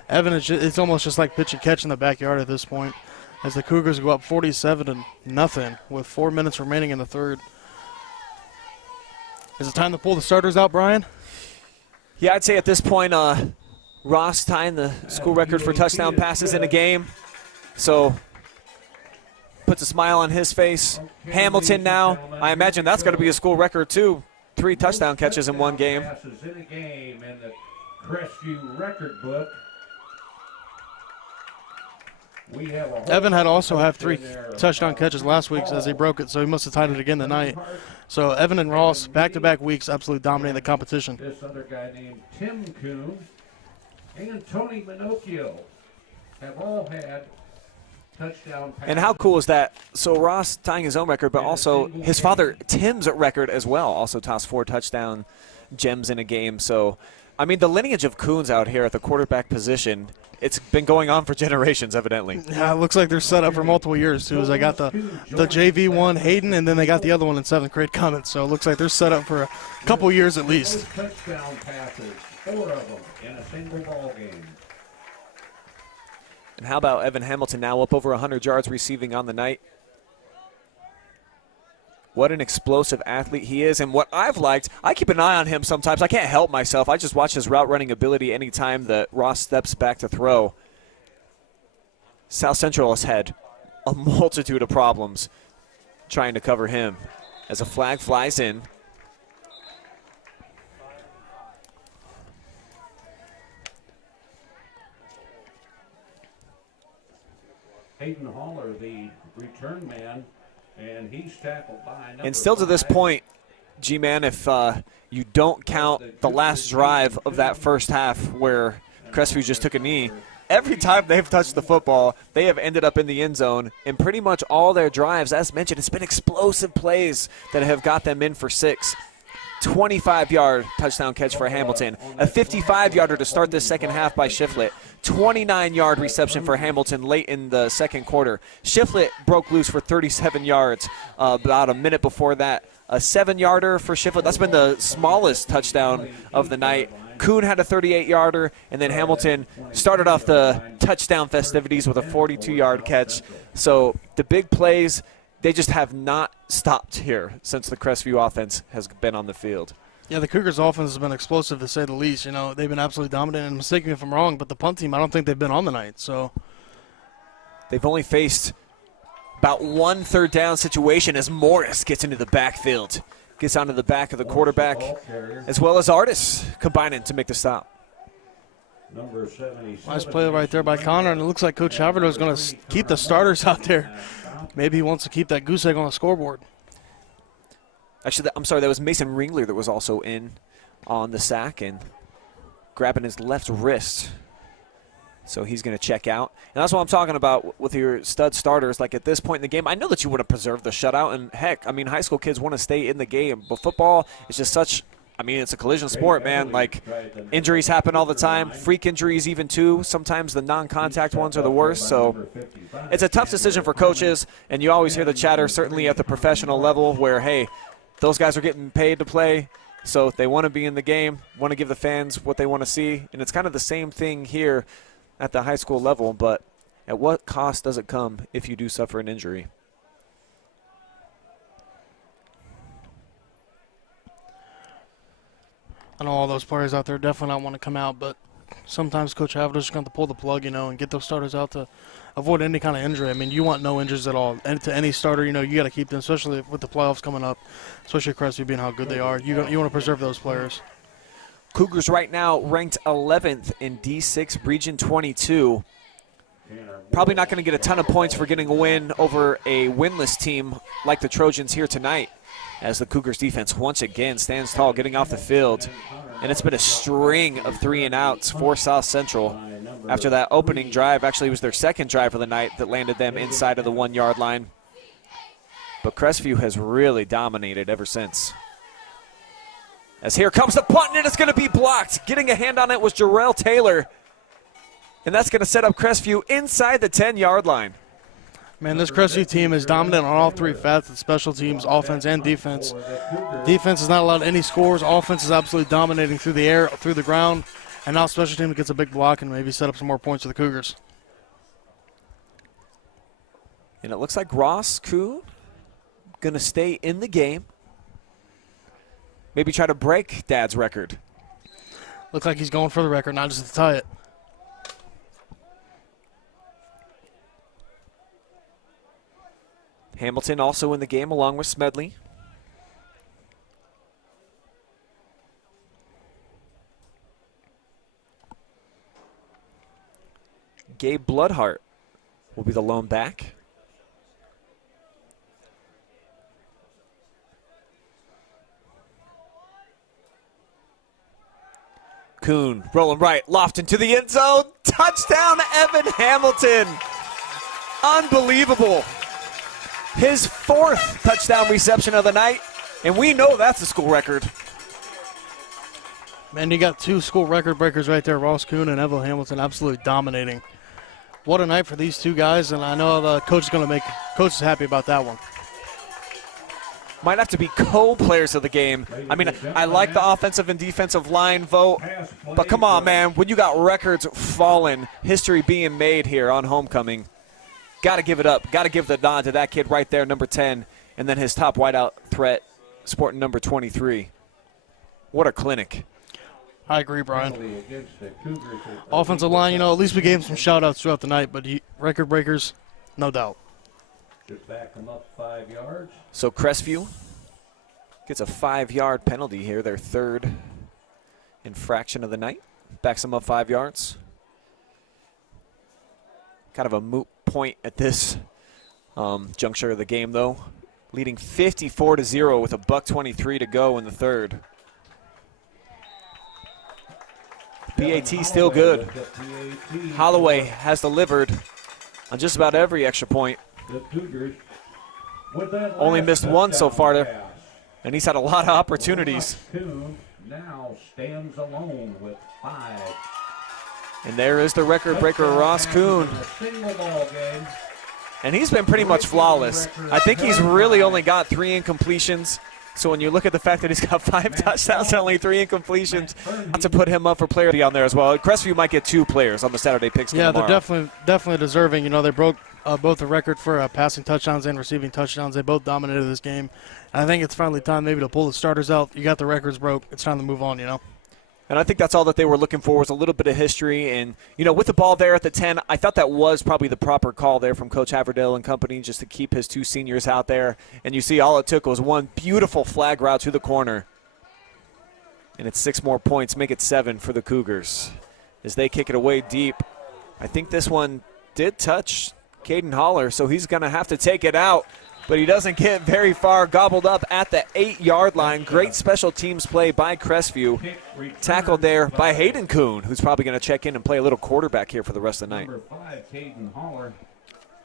Evan, it's almost just like pitch and catch in the backyard at this point, as the Cougars go up 47-0 with 4 minutes remaining in the third. Is it time to pull the starters out, Brian? Yeah, I'd say at this point, Ross tying the school record for touchdown passes in a game. So puts a smile on his face. Hamilton now, I imagine that's going to be a school record too. 3 touchdown catches in one game. Passes in a game in the Crestview record book. Evan had also have 3 touchdown catches last week as he broke it, so he must have tied it again tonight. So Evan and Ross, back-to-back weeks, absolutely dominating the competition. This other guy named Tim Kuhn and Tony Minocchio have all had touchdown passes. And how cool is that? So Ross tying his own record, but also his father Tim's record as well. Also tossed 4 touchdown gems in a game. So, I mean, the lineage of Kuhn's out here at the quarterback position, it's been going on for generations, evidently. Yeah, it looks like they're set up for multiple years, too, as they got the JV one, Hayden, and then they got the other one in 7th grade, Cummins. So it looks like they're set up for a couple years at least. Touchdown passes, 4 of them in a single ball game. And how about Evan Hamilton now up over 100 yards receiving on the night? What an explosive athlete he is, and what I've liked, I keep an eye on him sometimes. I can't help myself. I just watch his route running ability anytime that Ross steps back to throw. South Central has had a multitude of problems trying to cover him as a flag flies in. Hayden Haller, the return man, and he's tackled by And still to this point, G-Man, if you don't count the last drive of that first half where Crestview just took a knee, every time they've touched the football, they have ended up in the end zone. And pretty much all their drives, as mentioned, it's been explosive plays that have got them in for 6. 25-yard touchdown catch for Hamilton. A 55-yarder to start this second half by Shiflett. 29-yard reception for Hamilton late in the second quarter. Shiflett broke loose for 37 yards about a minute before that. A 7-yarder for Shiflett. That's been the smallest touchdown of the night. Kuhn had a 38-yarder, and then Hamilton started off the touchdown festivities with a 42-yard catch. So the big plays, they just have not stopped here since the Crestview offense has been on the field. Yeah, the Cougars' offense has been explosive to say the least. You know, they've been absolutely dominant, and mistake me if I'm wrong, but the punt team, I don't think they've been on the night. So they've only faced about 1 third down situation as Morris gets into the backfield, gets onto the back of the quarterback, as well as Artis combining to make the stop. Nice play right there by Connor, and it looks like Coach Haverdo is going to keep the starters out there. Maybe he wants to keep that goose egg on the scoreboard. Actually, I'm sorry, that was Mason Ringler that was also in on the sack and grabbing his left wrist. So he's going to check out. And that's what I'm talking about with your stud starters. Like at this point in the game, I know that you want to preserve the shutout. And heck, I mean, high school kids want to stay in the game. But football is just such, I mean, it's a collision sport, man. Like injuries happen all the time. Freak injuries even too. Sometimes the non-contact ones are the worst. So it's a tough decision for coaches. And you always hear the chatter, certainly at the professional level, where, hey, those guys are getting paid to play, so they want to be in the game, want to give the fans what they want to see. And it's kind of the same thing here at the high school level, but at what cost does it come if you do suffer an injury? I know all those players out there definitely not want to come out, but sometimes Coach Havidel's just going to pull the plug, and get those starters out to avoid any kind of injury. I mean, you want no injuries at all. And to any starter, you got to keep them, especially with the playoffs coming up, especially Crestview being how good they are. You want to preserve those players. Cougars right now ranked 11th in D6 Region 22. Probably not going to get a ton of points for getting a win over a winless team like the Trojans here tonight, as the Cougars defense once again stands tall, getting off the field. And it's been a string of 3-and-outs for South Central after that opening drive. Actually, it was their second drive of the night that landed them inside of the 1-yard line. But Crestview has really dominated ever since. As here comes the punt, and it's going to be blocked. Getting a hand on it was Jarrell Taylor. And that's going to set up Crestview inside the 10-yard line. Man, this Crestview team is dominant on all three facets, special teams, offense, and defense. Defense is not allowed any scores. Offense is absolutely dominating through the air, through the ground. And now special team gets a big block and maybe set up some more points for the Cougars. And it looks like Ross Kuhn going to stay in the game. Maybe try to break Dad's record. Looks like he's going for the record, not just to tie it. Hamilton also in the game along with Smedley. Gabe Bloodhart will be the lone back. Kuhn rolling right, Lofton to the end zone. Touchdown, Evan Hamilton. Unbelievable. His fourth touchdown reception of the night, and we know that's a school record. Man, you got two school record breakers right there, Ross Kuhn and Evan Hamilton, absolutely dominating. What a night for these two guys, and I know the coach is going to make coach is happy about that one. Might have to be co-players of the game. I mean, I like the offensive and defensive line vote, but come on, man. When you got records falling, history being made here on homecoming, got to give it up. Got to give the nod to that kid right there, number 10, and then his top wideout threat, sporting number 23. What a clinic. I agree, Brian. Offensive line, at least we gave him some shout-outs throughout the night, but record breakers, no doubt. Just back them up 5 yards. So Crestview gets a 5-yard penalty here, their third infraction of the night. Backs them up 5 yards. Kind of a moot point at this juncture of the game, though. Leading 54-0 with a $1:23 to go in the third. PAT still good. Holloway has delivered on just about every extra point. Only missed one so far there, and he's had a lot of opportunities. Now stands alone with 5. And there is the record breaker, Ross Kuhn. And he's been pretty much flawless. I think he's really only got 3 incompletions. So when you look at the fact that he's got 5 touchdowns and only 3 incompletions, not to put him up for player on there as well. Crestview might get 2 players on the Saturday picks tomorrow. Yeah, they're definitely deserving. They broke both the record for passing touchdowns and receiving touchdowns. They both dominated this game. And I think it's finally time maybe to pull the starters out. You got the records broke. It's time to move on, And I think that's all that they were looking for, was a little bit of history. And, with the ball there at the 10, I thought that was probably the proper call there from Coach Haverdale and company, just to keep his 2 seniors out there. And you see all it took was one beautiful flag route to the corner. And it's 6 more points, make it 7 for the Cougars as they kick it away deep. I think this one did touch Caden Holler, so he's going to have to take it out. But he doesn't get very far, gobbled up at the 8-yard line. Great special teams play by Crestview. Tackled there by Hayden Kuhn, who's probably going to check in and play a little quarterback here for the rest of the night. Number 5, Caden Holler,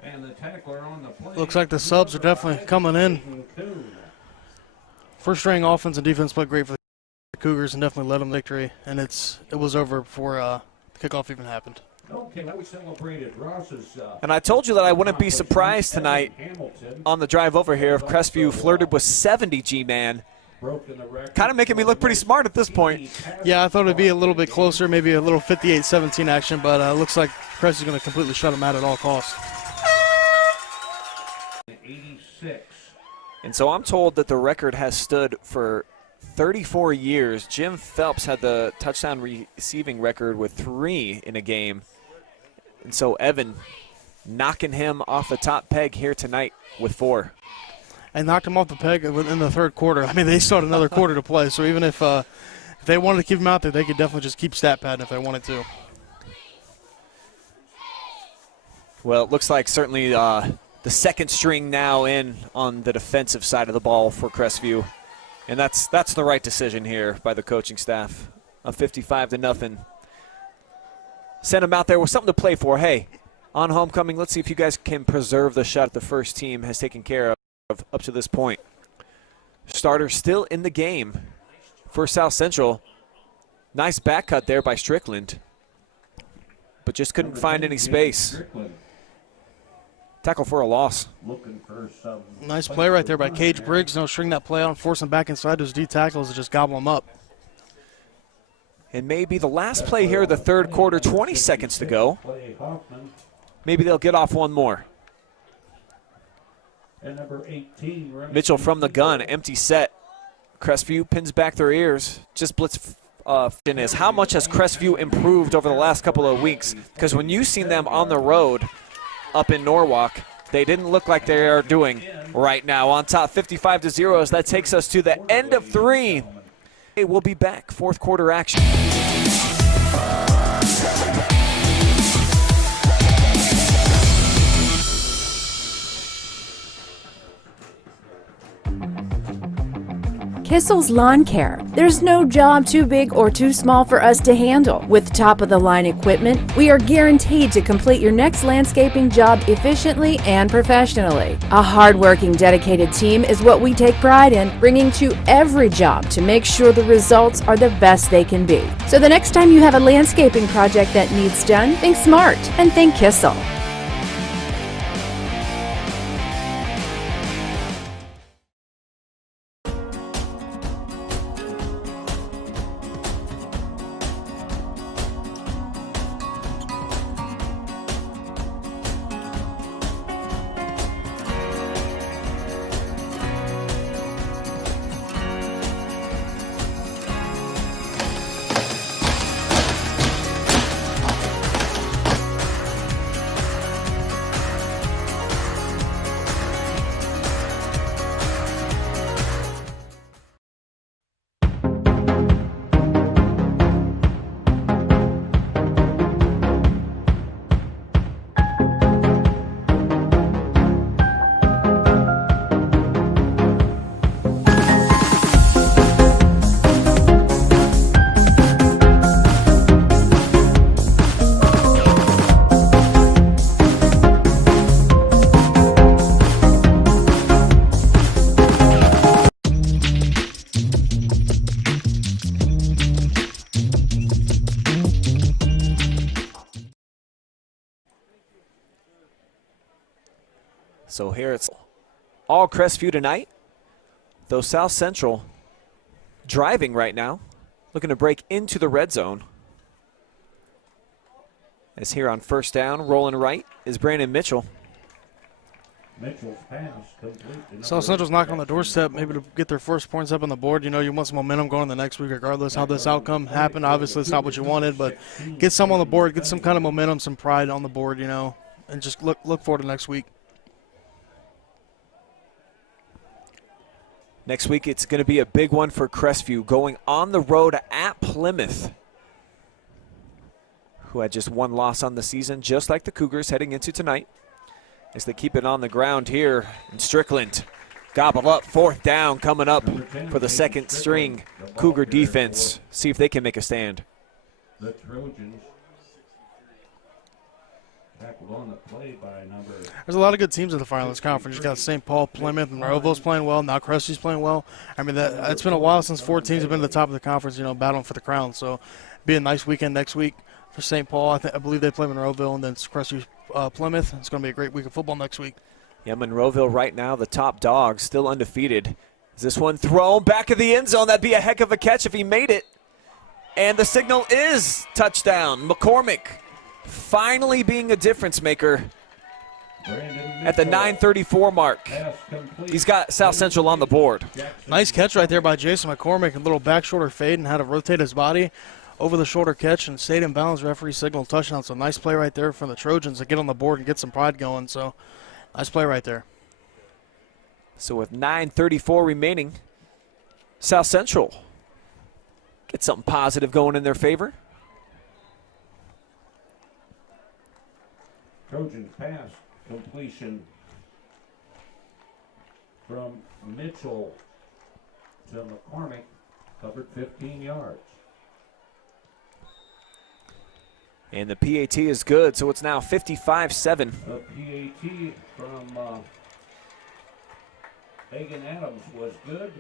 and the tackler on the play. Looks like the subs are definitely coming in. First string offense and defense played great for the Cougars and definitely led them victory. And it was over before the kickoff even happened. Okay, we celebrated Ross's. And I told you that I wouldn't be surprised tonight on the drive over here if Crestview flirted with 70 G-man. Kind of making me look pretty smart at this point. Yeah, I thought it would be a little bit closer, maybe a little 58-17 action, but it looks like Crest is going to completely shut them out at all costs. 86. And so I'm told that the record has stood for 34 years. Jim Phelps had the touchdown receiving record with 3 in a game. And so Evan knocking him off the top peg here tonight with 4. And knocked him off the peg in the third quarter. I mean, they still had another quarter to play, so even if they wanted to keep him out there, they could definitely just keep stat padding if they wanted to. Well, it looks like certainly the second string now in on the defensive side of the ball for Crestview. And that's the right decision here by the coaching staff. A 55-0. Send them out there with something to play for. Hey, on homecoming, let's see if you guys can preserve the shot the first team has taken care of up to this point. Starter still in the game for South Central. Nice back cut there by Strickland, but just couldn't find any space. Tackle for a loss. Nice play right there by Cage Briggs. No, string that play out and force him back inside those D tackles and just gobble him up. And maybe the last play here of the third quarter, 20 seconds to go. Maybe they'll get off one more. Mitchell from the gun, empty set. Crestview pins back their ears. Just blitz is how much has Crestview improved over the last couple of weeks? Because when you've seen them on the road up in Norwalk, they didn't look like they are doing right now. On top 55-0 as that takes us to the end of 3. We'll be back, fourth quarter action. Kissel's Lawn Care. There's no job too big or too small for us to handle. With top-of-the-line equipment, we are guaranteed to complete your next landscaping job efficiently and professionally. A hard-working, dedicated team is what we take pride in, bringing to every job to make sure the results are the best they can be. So the next time you have a landscaping project that needs done, think smart and think Kissel. So here it's all Crestview tonight, though South Central driving right now, looking to break into the red zone. As here on first down, rolling right is Brandon Mitchell. South Central's knocking on the doorstep, maybe to get their first points up on the board. You know, you want some momentum going the next week, regardless how this outcome happened. Obviously, it's not what you wanted, but get some on the board, get some kind of momentum, some pride on the board, you know, and just look forward to next week. Next week, it's going to be a big one for Crestview, going on the road at Plymouth, who had just one loss on the season, just like the Cougars heading into tonight, as they keep it on the ground here. And Strickland gobbled up, fourth down coming up for the second string Cougar defense. See if they can make a stand. The Trojans tackled on the play by number. There's a lot of good teams in the Firelands Conference. You got St. Paul, Plymouth, and Monroeville's playing well. Now Crestview's playing well. I mean, it's been a while since 4 teams have been at the top of the conference, you know, battling for the crown. So, be a nice weekend next week for St. Paul. I believe they play Monroeville, and then Crestview, Plymouth. It's going to be a great week of football next week. Yeah, Monroeville right now, the top dog, still undefeated. Is this one thrown back of the end zone? That'd be a heck of a catch if he made it. And the signal is touchdown. McCormick finally being a difference maker. at the 9:34 mark. He's got South Central on the board. Nice catch right there by Jason McCormick. A little back shoulder fade and had to rotate his body over the shoulder catch and stayed in bounds. Referee signaled touchdown. So nice play right there for the Trojans to get on the board and get some pride going. So nice play right there. So with 9:34 remaining, South Central get something positive going in their favor. Trojans pass completion from Mitchell to McCormick, covered 15 yards. And the PAT is good, so it's now 55-7. The PAT from Hagan Adams was good.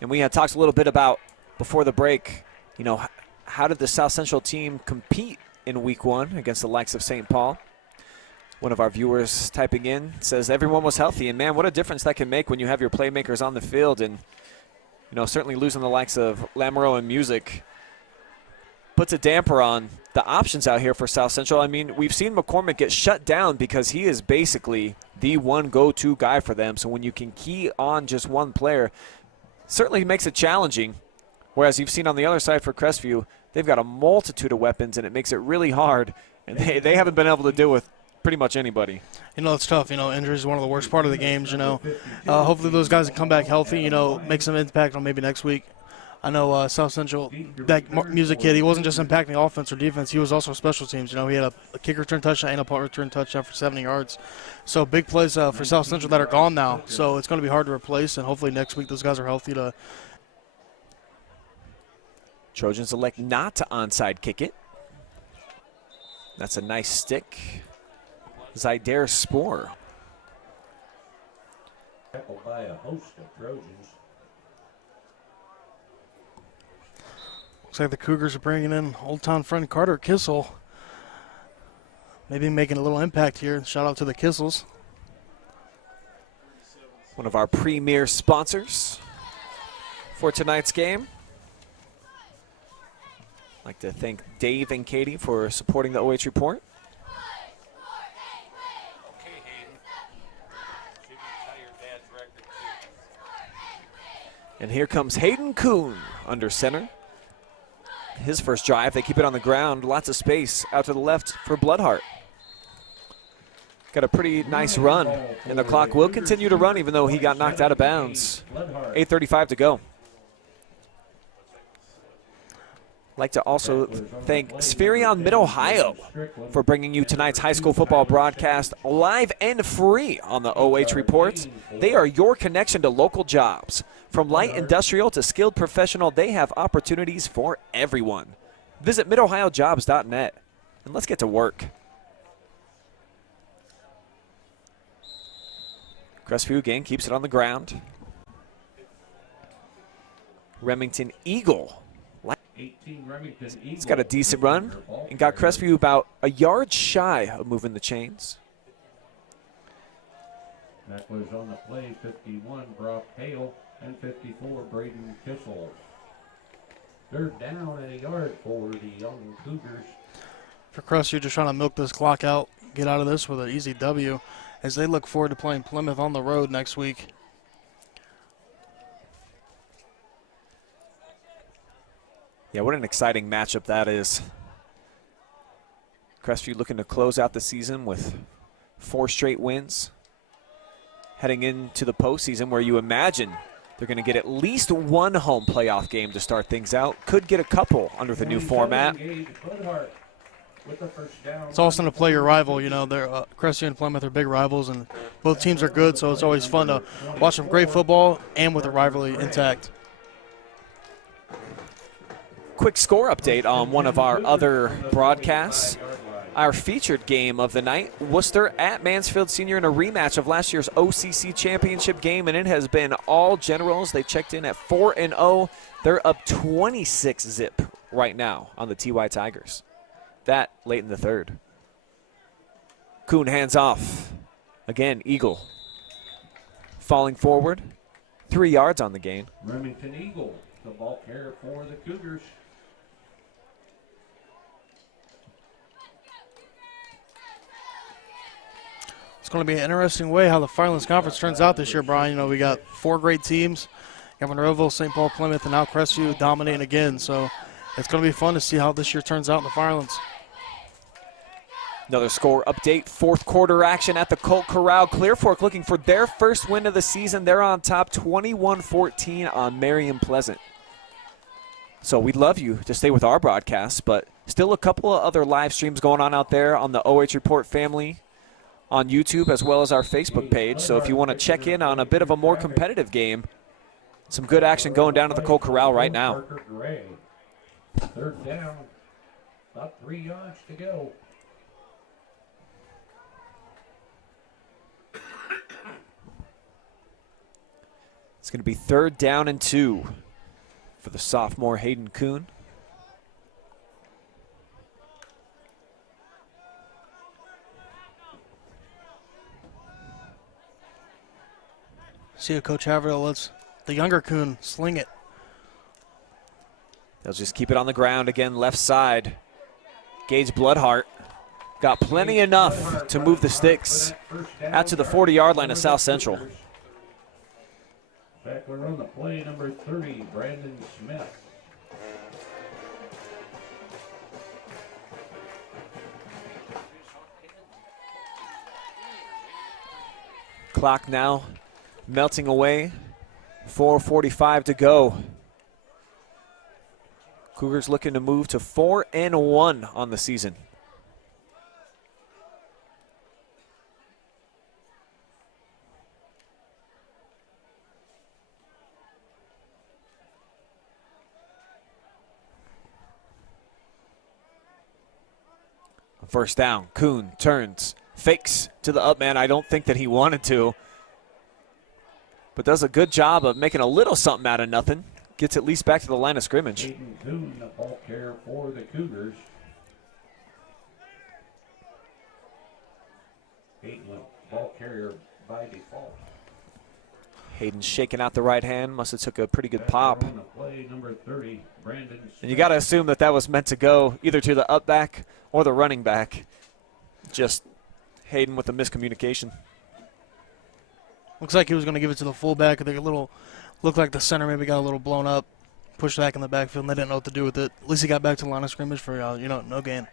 And we had talked a little bit about, before the break, you know, how did the South Central team compete in week 1 against the likes of St. Paul? One of our viewers typing in says everyone was healthy, and man, what a difference that can make when you have your playmakers on the field. And, you know, certainly losing the likes of Lamoureux and Music puts a damper on the options out here for South Central. I mean, we've seen McCormick get shut down because he is basically the one go-to guy for them. So when you can key on just one player, certainly makes it challenging. Whereas you've seen on the other side for Crestview, they've got a multitude of weapons, and it makes it really hard. And they haven't been able to deal with pretty much anybody. You know, it's tough. You know, injuries is one of the worst part of the games, you know. Hopefully those guys can come back healthy, you know, make some impact on maybe next week. I know South Central, that Music kid, he wasn't just impacting offense or defense, he was also special teams. You know, he had a kick return touchdown and a punt return touchdown for 70 yards. So big plays for South Central that are gone now. So it's going to be hard to replace, and hopefully next week those guys are healthy to. Trojans elect not to onside kick it. That's a nice stick. Zydair Spore. Tackled by a host of Trojans. Looks like the Cougars are bringing in Old Town friend Carter Kissel. Maybe making a little impact here. Shout out to the Kissels. One of our premier sponsors for tonight's game. I'd like to thank Dave and Katie for supporting the OH Report. And here comes Hayden Kuhn under center. His first drive, they keep it on the ground. Lots of space out to the left for Bloodhart. Got a pretty nice run, and the clock will continue to run even though he got knocked out of bounds. 8:35 to go. I'd like to also thank Spherion Mid-Ohio for bringing you tonight's high school football broadcast live and free on the OH Report. They are your connection to local jobs. From light industrial to skilled professional, they have opportunities for everyone. Visit midohiojobs.net, and let's get to work. Crestview again keeps it on the ground. Remington Eagle. He's got a decent run and got Crestview about a yard shy of moving the chains. That was on the play, 51, Brock Hale, and 54, Brayden Creveling. Third down and a yard for the young Cougars. For Crestview, just trying to milk this clock out, get out of this with an easy W as they look forward to playing Plymouth on the road next week. Yeah, what an exciting matchup that is. Crestview looking to close out the season with 4 straight wins. Heading into the postseason where you imagine they're going to get at least one home playoff game to start things out. Could get a couple under the new format. It's awesome to play your rival. You know, Crestview and Plymouth are big rivals, and both teams are good, so it's always fun to watch some great football and with the rivalry intact. Quick score update on one of our other broadcasts. Our featured game of the night, Worcester at Mansfield Senior in a rematch of last year's OCC championship game, and it has been all Generals. They checked in at 4-0. They're up 26-zip right now on the TY Tigers. That late in the third. Kuhn hands off. Again, Eagle falling forward. 3 yards on the gain. Remington Eagle, the ball carrier for the Cougars. It's going to be an interesting way how the Firelands Conference turns out this year, Brian. You know, we got 4 great teams. You have Monroeville, St. Paul, Plymouth, and now Crestview dominating again. So it's going to be fun to see how this year turns out in the Firelands. Another score update, 4th quarter action at the Colt Corral. Clear Fork looking for their first win of the season. They're on top 21-14 on Marion Pleasant. So we'd love you to stay with our broadcast, but still a couple of other live streams going on out there on the OH Report family on YouTube as well as our Facebook page. So if you want to check in on a bit of a more competitive game, some good action going down at the Colt Corral right now. 3rd down, about 3 yards to go. It's going to be 3rd down and 2 for the sophomore Hayden Kuhn. See, Coach Haverhill lets the younger Kuhn sling it. They'll just keep it on the ground again, left side. Gage Bloodhart got plenty enough to move the sticks out to the 40-yard line of South Central. Backler on the play, number 30, Brandon Smith. Clock now melting away. 4:45 to go. Cougars looking to move to 4-1 on the season. First down, Kuhn turns, fakes to the up man. I don't think that he wanted to, but does a good job of making a little something out of nothing. Gets at least back to the line of scrimmage. Hayden Kuhn, the ball carrier for the Cougars. Hayden, ball carrier by default. Hayden shaking out the right hand. Must have took a pretty good pop. On the play, number 30, Brandon Smith. And you got to assume that that was meant to go either to the up back or the running back. Just Hayden with the miscommunication. Looks like he was going to give it to the fullback. I think looked like the center maybe got a little blown up, pushed back in the backfield, and they didn't know what to do with it. At least he got back to the line of scrimmage for, no gain.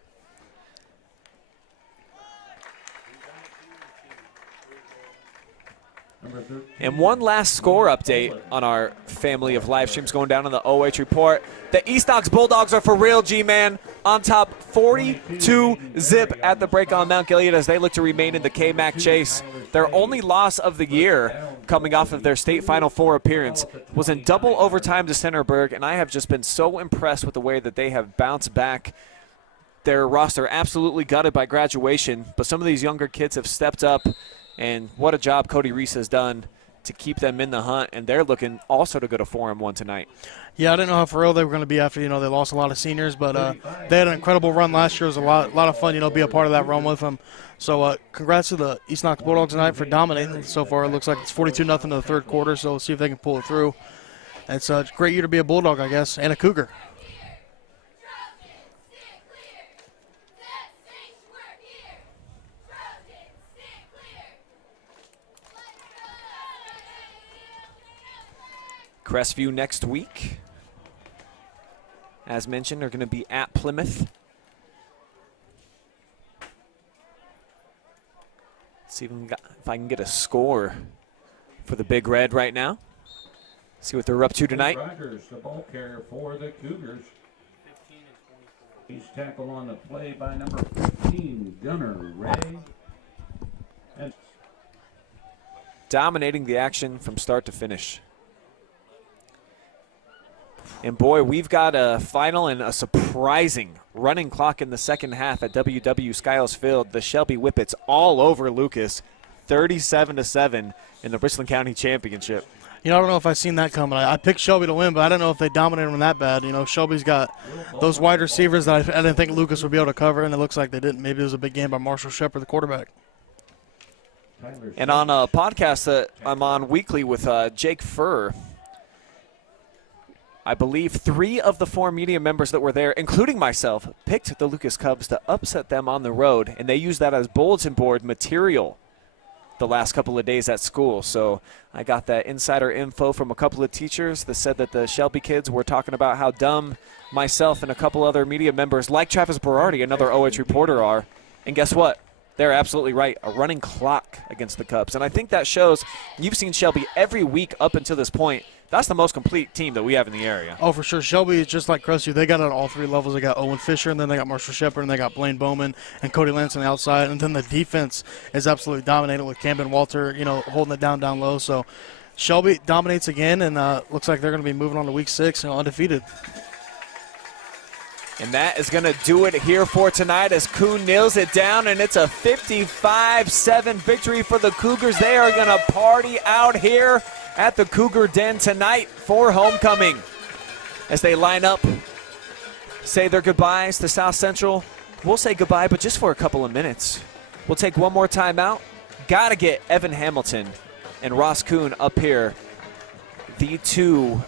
And one last score update on our family of live streams going down on the OH Report. The East Ox Bulldogs are for real, G-Man. On top 42-zip at the break on Mount Gilead as they look to remain in the K-Mac chase. Their only loss of the year coming off of their state Final Four appearance was in double overtime to Centerburg, and I have just been so impressed with the way that they have bounced back. Their roster absolutely gutted by graduation, but some of these younger kids have stepped up. And what a job Cody Reese has done to keep them in the hunt, and they're looking also to go to 4-1 tonight. Yeah, I didn't know how for real they were going to be after, they lost a lot of seniors, but they had an incredible run last year. It was a lot of fun, be a part of that run with them. So congrats to the East Knox Bulldogs tonight for dominating so far. It looks like it's 42-0 in the 3rd quarter, so we'll see if they can pull it through. And it's a great year to be a Bulldog, I guess, and a Cougar. Crestview next week, as mentioned, are going to be at Plymouth. Let's see if I can get a score for the Big Red right now. See what they're up to tonight. Rogers, the ball carrier for the Cougars. He's tackled on the play by number 15, Gunner Ray. And dominating the action from start to finish. And boy, we've got a final and a surprising running clock in the second half at WW Skiles Field. The Shelby Whippets all over Lucas, 37-7 in the Richland County Championship. I don't know if I've seen that coming. I picked Shelby to win, but I don't know if they dominated them that bad. Shelby's got those wide receivers that I didn't think Lucas would be able to cover, and it looks like they didn't. Maybe it was a big game by Marshall Shepard, the quarterback. And on a podcast that I'm on weekly with Jake Furr, I believe 3 of the 4 media members that were there, including myself, picked the Lucas Cubs to upset them on the road, and they used that as bulletin board material the last couple of days at school. So I got that insider info from a couple of teachers that said that the Shelby kids were talking about how dumb myself and a couple other media members like Travis Berardi, another OH reporter, are. And guess what? They're absolutely right. A running clock against the Cubs. And I think that shows, you've seen Shelby every week up until this point. That's the most complete team that we have in the area. Oh, for sure. Shelby is just like Crestview. They got it at all three levels. They got Owen Fisher, and then they got Marshall Shepard, and they got Blaine Bowman and Cody Lance on the outside. And then the defense is absolutely dominated with Camden Walter, holding it down low. So Shelby dominates again, and looks like they're going to be moving on to week 6 undefeated. And that is going to do it here for tonight as Kuhn nails it down, and it's a 55-7 victory for the Cougars. They are going to party out here at the Cougar Den tonight for homecoming. As they line up, say their goodbyes to South Central. We'll say goodbye, but just for a couple of minutes. We'll take one more time out. Got to get Evan Hamilton and Ross Kuhn up here, the 2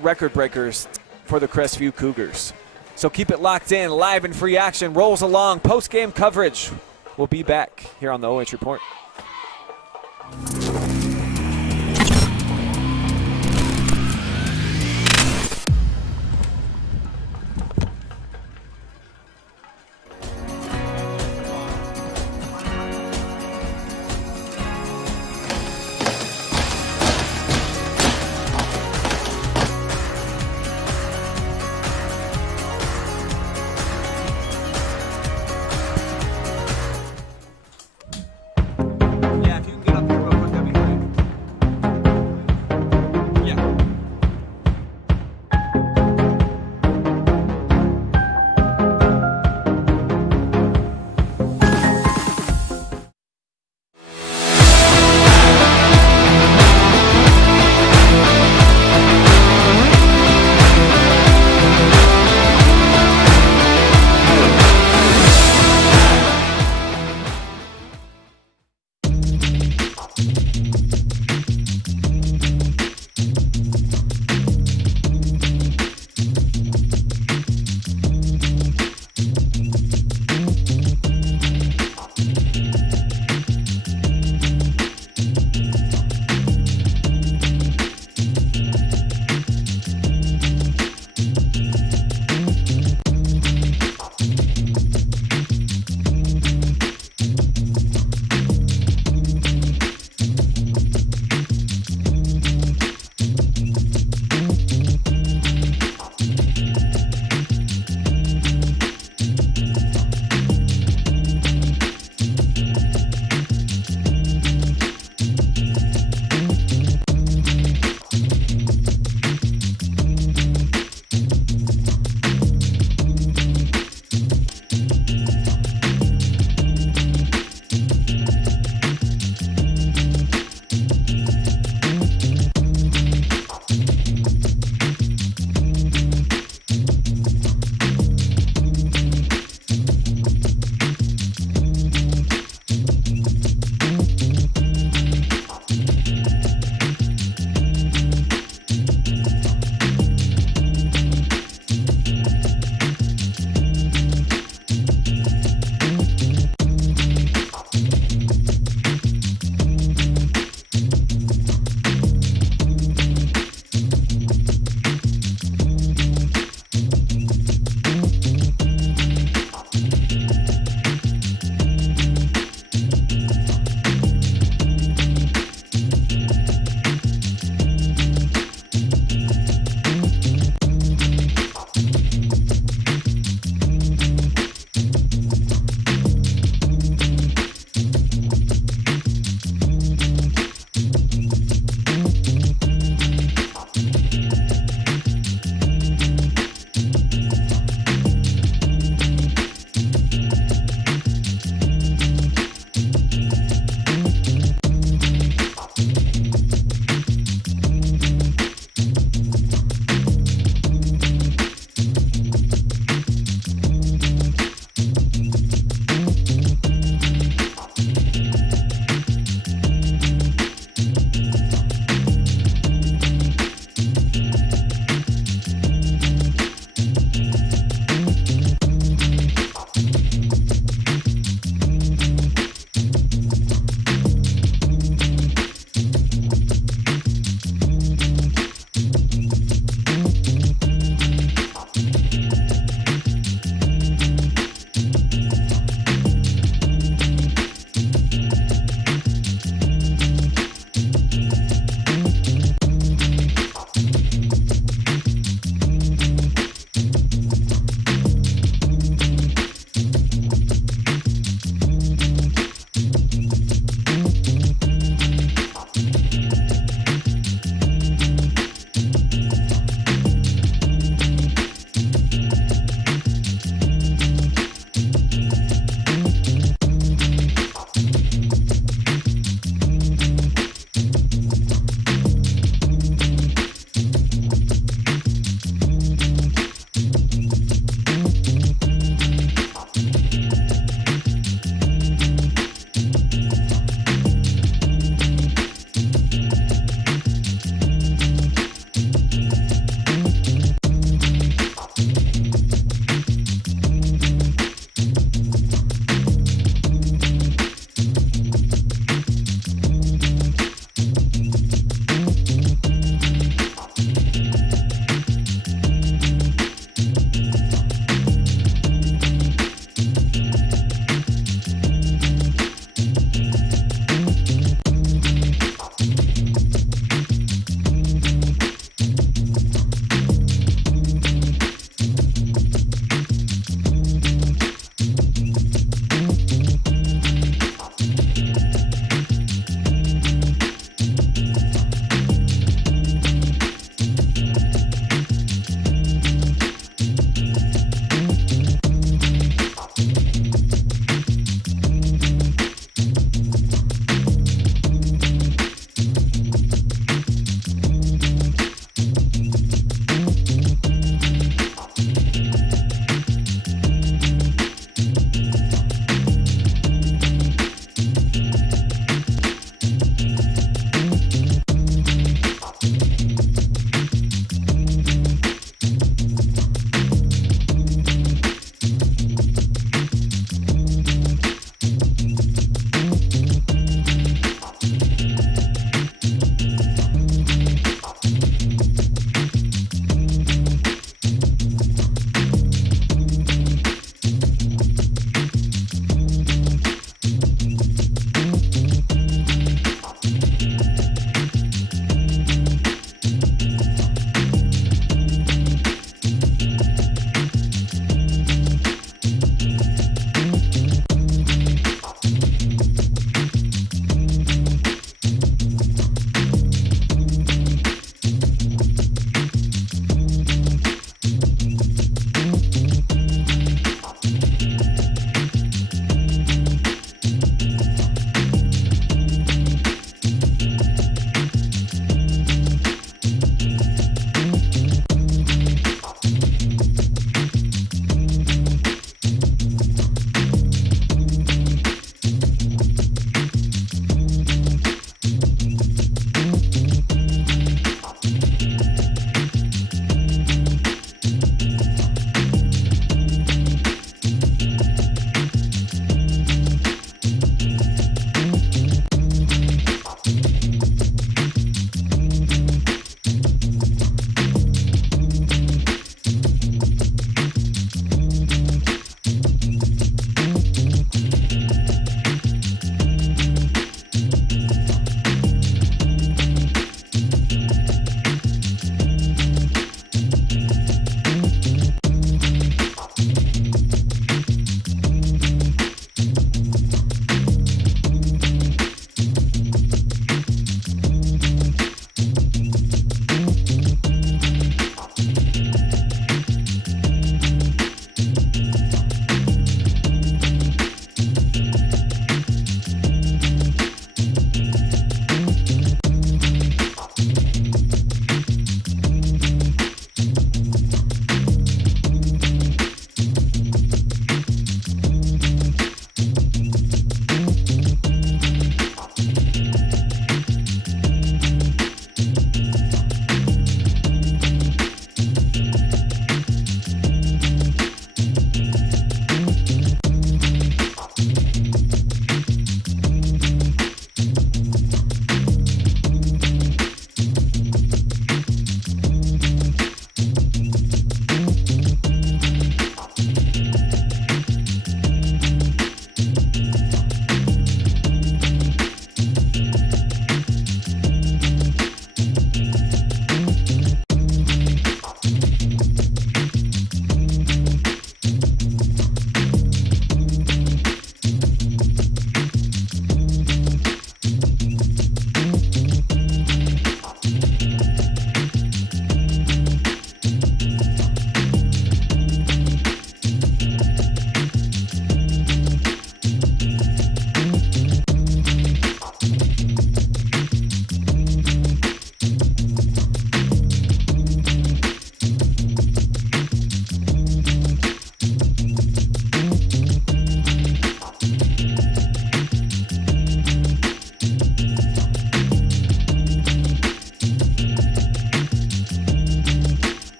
record breakers for the Crestview Cougars. So keep it locked in. Live and free action rolls along. Post-game coverage. We'll be back here on the OH Report. Yeah, if you can get up here real quick.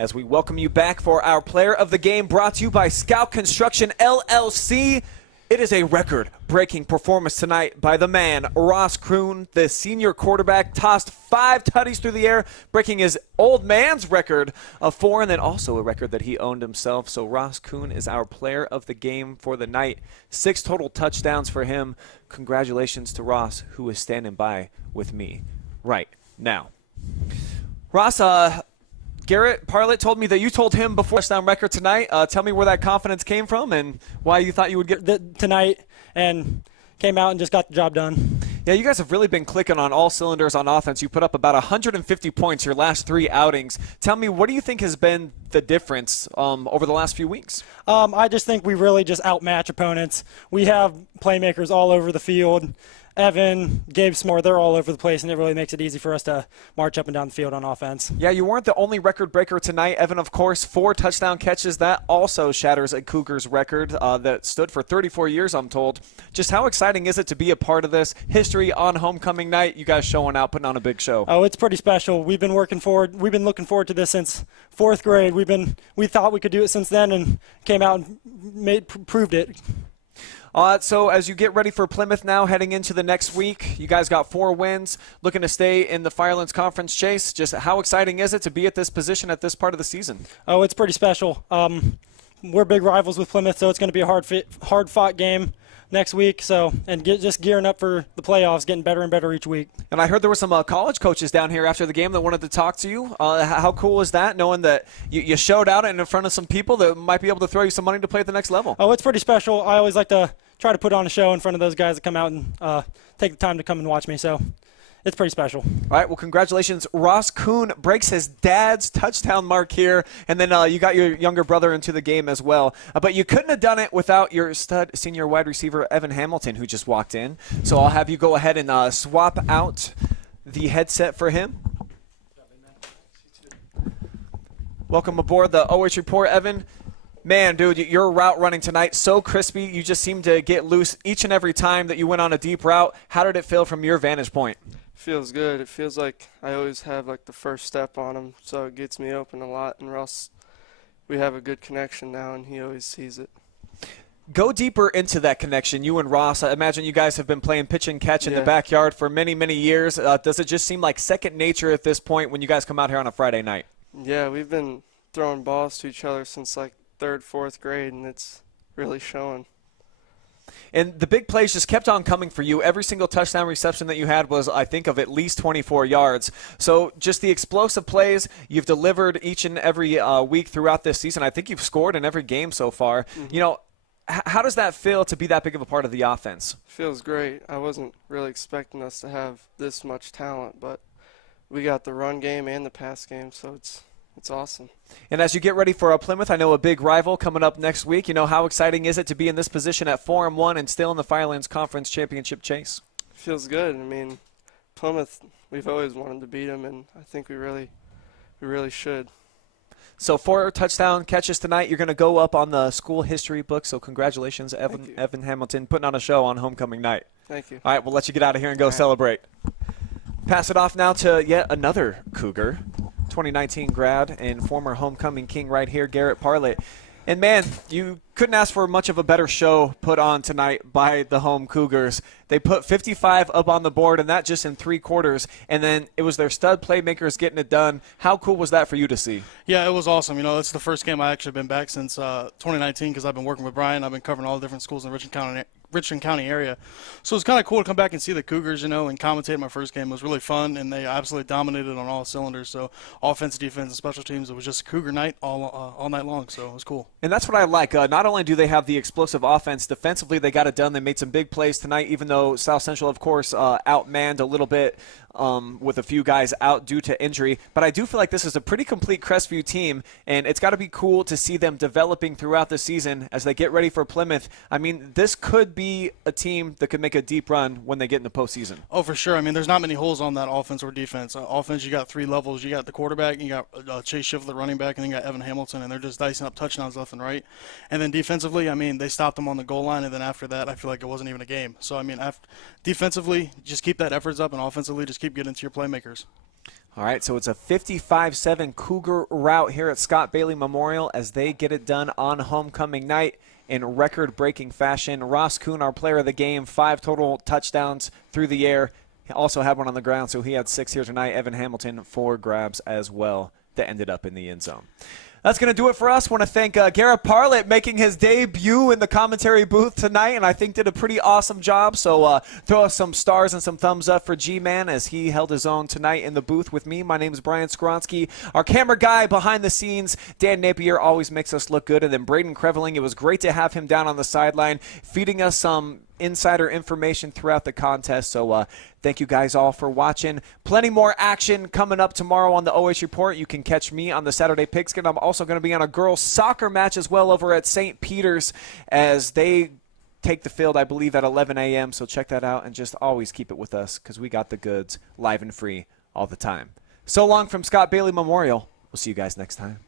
as we welcome you back for our Player of the Game, brought to you by Scout Construction LLC. It is a record-breaking performance tonight by the man, Ross Kroon, the senior quarterback, tossed 5 tutties through the air, breaking his old man's record of 4, and then also a record that he owned himself. So Ross Kroon is our Player of the Game for the night. 6 total touchdowns for him. Congratulations to Ross, who is standing by with me right now. Ross, Garret Parlett told me that you told him before touchdown record tonight. Tell me where that confidence came from and why you thought you would get tonight, and came out and just got the job done. Yeah, you guys have really been clicking on all cylinders on offense. You put up about 150 points your last 3 outings. Tell me, what do you think has been the difference over the last few weeks? I just think we really just outmatch opponents. We have playmakers all over the field. Evan, Gabe Smore, they're all over the place, and it really makes it easy for us to march up and down the field on offense. Yeah, you weren't the only record breaker tonight. Evan, of course, 4 touchdown catches. That also shatters a Cougars record that stood for 34 years, I'm told. Just how exciting is it to be a part of this history on homecoming night? You guys showing out, putting on a big show. Oh, it's pretty special. We've been looking forward to this since 4th grade. We thought we could do it since then, and came out and proved it. So as you get ready for Plymouth now, heading into the next week, you guys got 4 wins, looking to stay in the Firelands Conference chase. Just how exciting is it to be at this position at this part of the season? Oh, it's pretty special. We're big rivals with Plymouth, so it's going to be a hard-fought game next week. So, and just gearing up for the playoffs, getting better and better each week. And I heard there were some college coaches down here after the game that wanted to talk to you. How cool is that, knowing that you showed out in front of some people that might be able to throw you some money to play at the next level? Oh, it's pretty special. I always like to try to put on a show in front of those guys that come out and take the time to come and watch me. So it's pretty special. All right, well, congratulations. Ross Kroon breaks his dad's touchdown mark here, and then you got your younger brother into the game as well. But you couldn't have done it without your stud senior wide receiver, Evan Hamilton, who just walked in. So I'll have you go ahead and swap out the headset for him. Welcome aboard the OH Report, Evan. Man, dude, your route running tonight, so crispy. You just seem to get loose each and every time that you went on a deep route. How did it feel from your vantage point? Feels good. It feels like I always have like the first step on him, so it gets me open a lot. And Ross, we have a good connection now, and he always sees it. Go deeper into that connection, you and Ross. I imagine you guys have been playing pitch and catch in the backyard for many, many years. Does it just seem like second nature at this point when you guys come out here on a Friday night? Yeah, we've been throwing balls to each other since like 3rd, 4th grade, and it's really showing. And the big plays just kept on coming for you. Every single touchdown reception that you had was, I think, of at least 24 yards. So just the explosive plays you've delivered each and every week throughout this season. I think you've scored in every game so far. Mm-hmm. You know, how does that feel to be that big of a part of the offense? Feels great. I wasn't really expecting us to have this much talent, but we got the run game and the pass game, so it's awesome. And as you get ready for Plymouth, I know a big rival coming up next week. You know, how exciting is it to be in this position at 4-1 and still in the Firelands Conference championship chase? Feels good. I mean, Plymouth, we've always wanted to beat them, and I think we really should. So 4 touchdown catches tonight. You're going to go up on the school history book. So congratulations, Evan Hamilton, putting on a show on homecoming night. Thank you. All right, we'll let you get out of here and go celebrate. Pass it off now to yet another Cougar. 2019 grad and former homecoming king right here, Garret Parlett. And, man, you couldn't ask for much of a better show put on tonight by the home Cougars. They put 55 up on the board, and that just in 3 quarters. And then it was their stud playmakers getting it done. How cool was that for you to see? Yeah, it was awesome. You know, it's the first game I actually been back since 2019 because I've been working with Brian. I've been covering all the different schools in Richland County area. So it's kind of cool to come back and see the Cougars, you know, and commentate my first game. It was really fun, and they absolutely dominated on all cylinders. So offense, defense, and special teams, it was just a Cougar night all night long, so it was cool. And that's what I like. Not only do they have the explosive offense, defensively they got it done. They made some big plays tonight, even though South Central, of course, outmanned a little bit with a few guys out due to injury. But I do feel like this is a pretty complete Crestview team, and it's got to be cool to see them developing throughout the season as they get ready for Plymouth. I mean, this could be a team that could make a deep run when they get in the postseason. Oh, for sure. I mean, there's not many holes on that offense or defense. Offense, you got 3 levels. You got the quarterback, you got Chase Schiff, the running back, and then you got Evan Hamilton, and they're just dicing up touchdowns left and right. And then defensively, I mean, they stopped them on the goal line, and then after that, I feel like it wasn't even a game. So, I mean, defensively, just keep that efforts up, and offensively, just keep getting to your playmakers. All right, so it's a 55-7 Cougar rout here at Scott Bailey Memorial as they get it done on homecoming night in record-breaking fashion. Ross Kuhn, our player of the game, 5 total touchdowns through the air. He also had one on the ground, so he had 6 here tonight. Evan Hamilton, 4 grabs as well that ended up in the end zone. That's going to do it for us. Want to thank Garret Parlett making his debut in the commentary booth tonight, and I think did a pretty awesome job. So throw us some stars and some thumbs up for G-Man as he held his own tonight in the booth with me. My name is Brian Skowronski. Our camera guy behind the scenes, Dan Napier, always makes us look good. And then Brayden Creveling, it was great to have him down on the sideline, feeding us some insider information throughout the contest. So thank you guys all for watching. Plenty more action coming up tomorrow on the OH Report. You can catch me on the Saturday Pigskin. I'm also going to be on a girls soccer match as well over at St. Peter's as they take the field, I believe, at 11 a.m. So check that out and just always keep it with us because we got the goods live and free all the time. So long from Scott Bailey Memorial. We'll see you guys next time.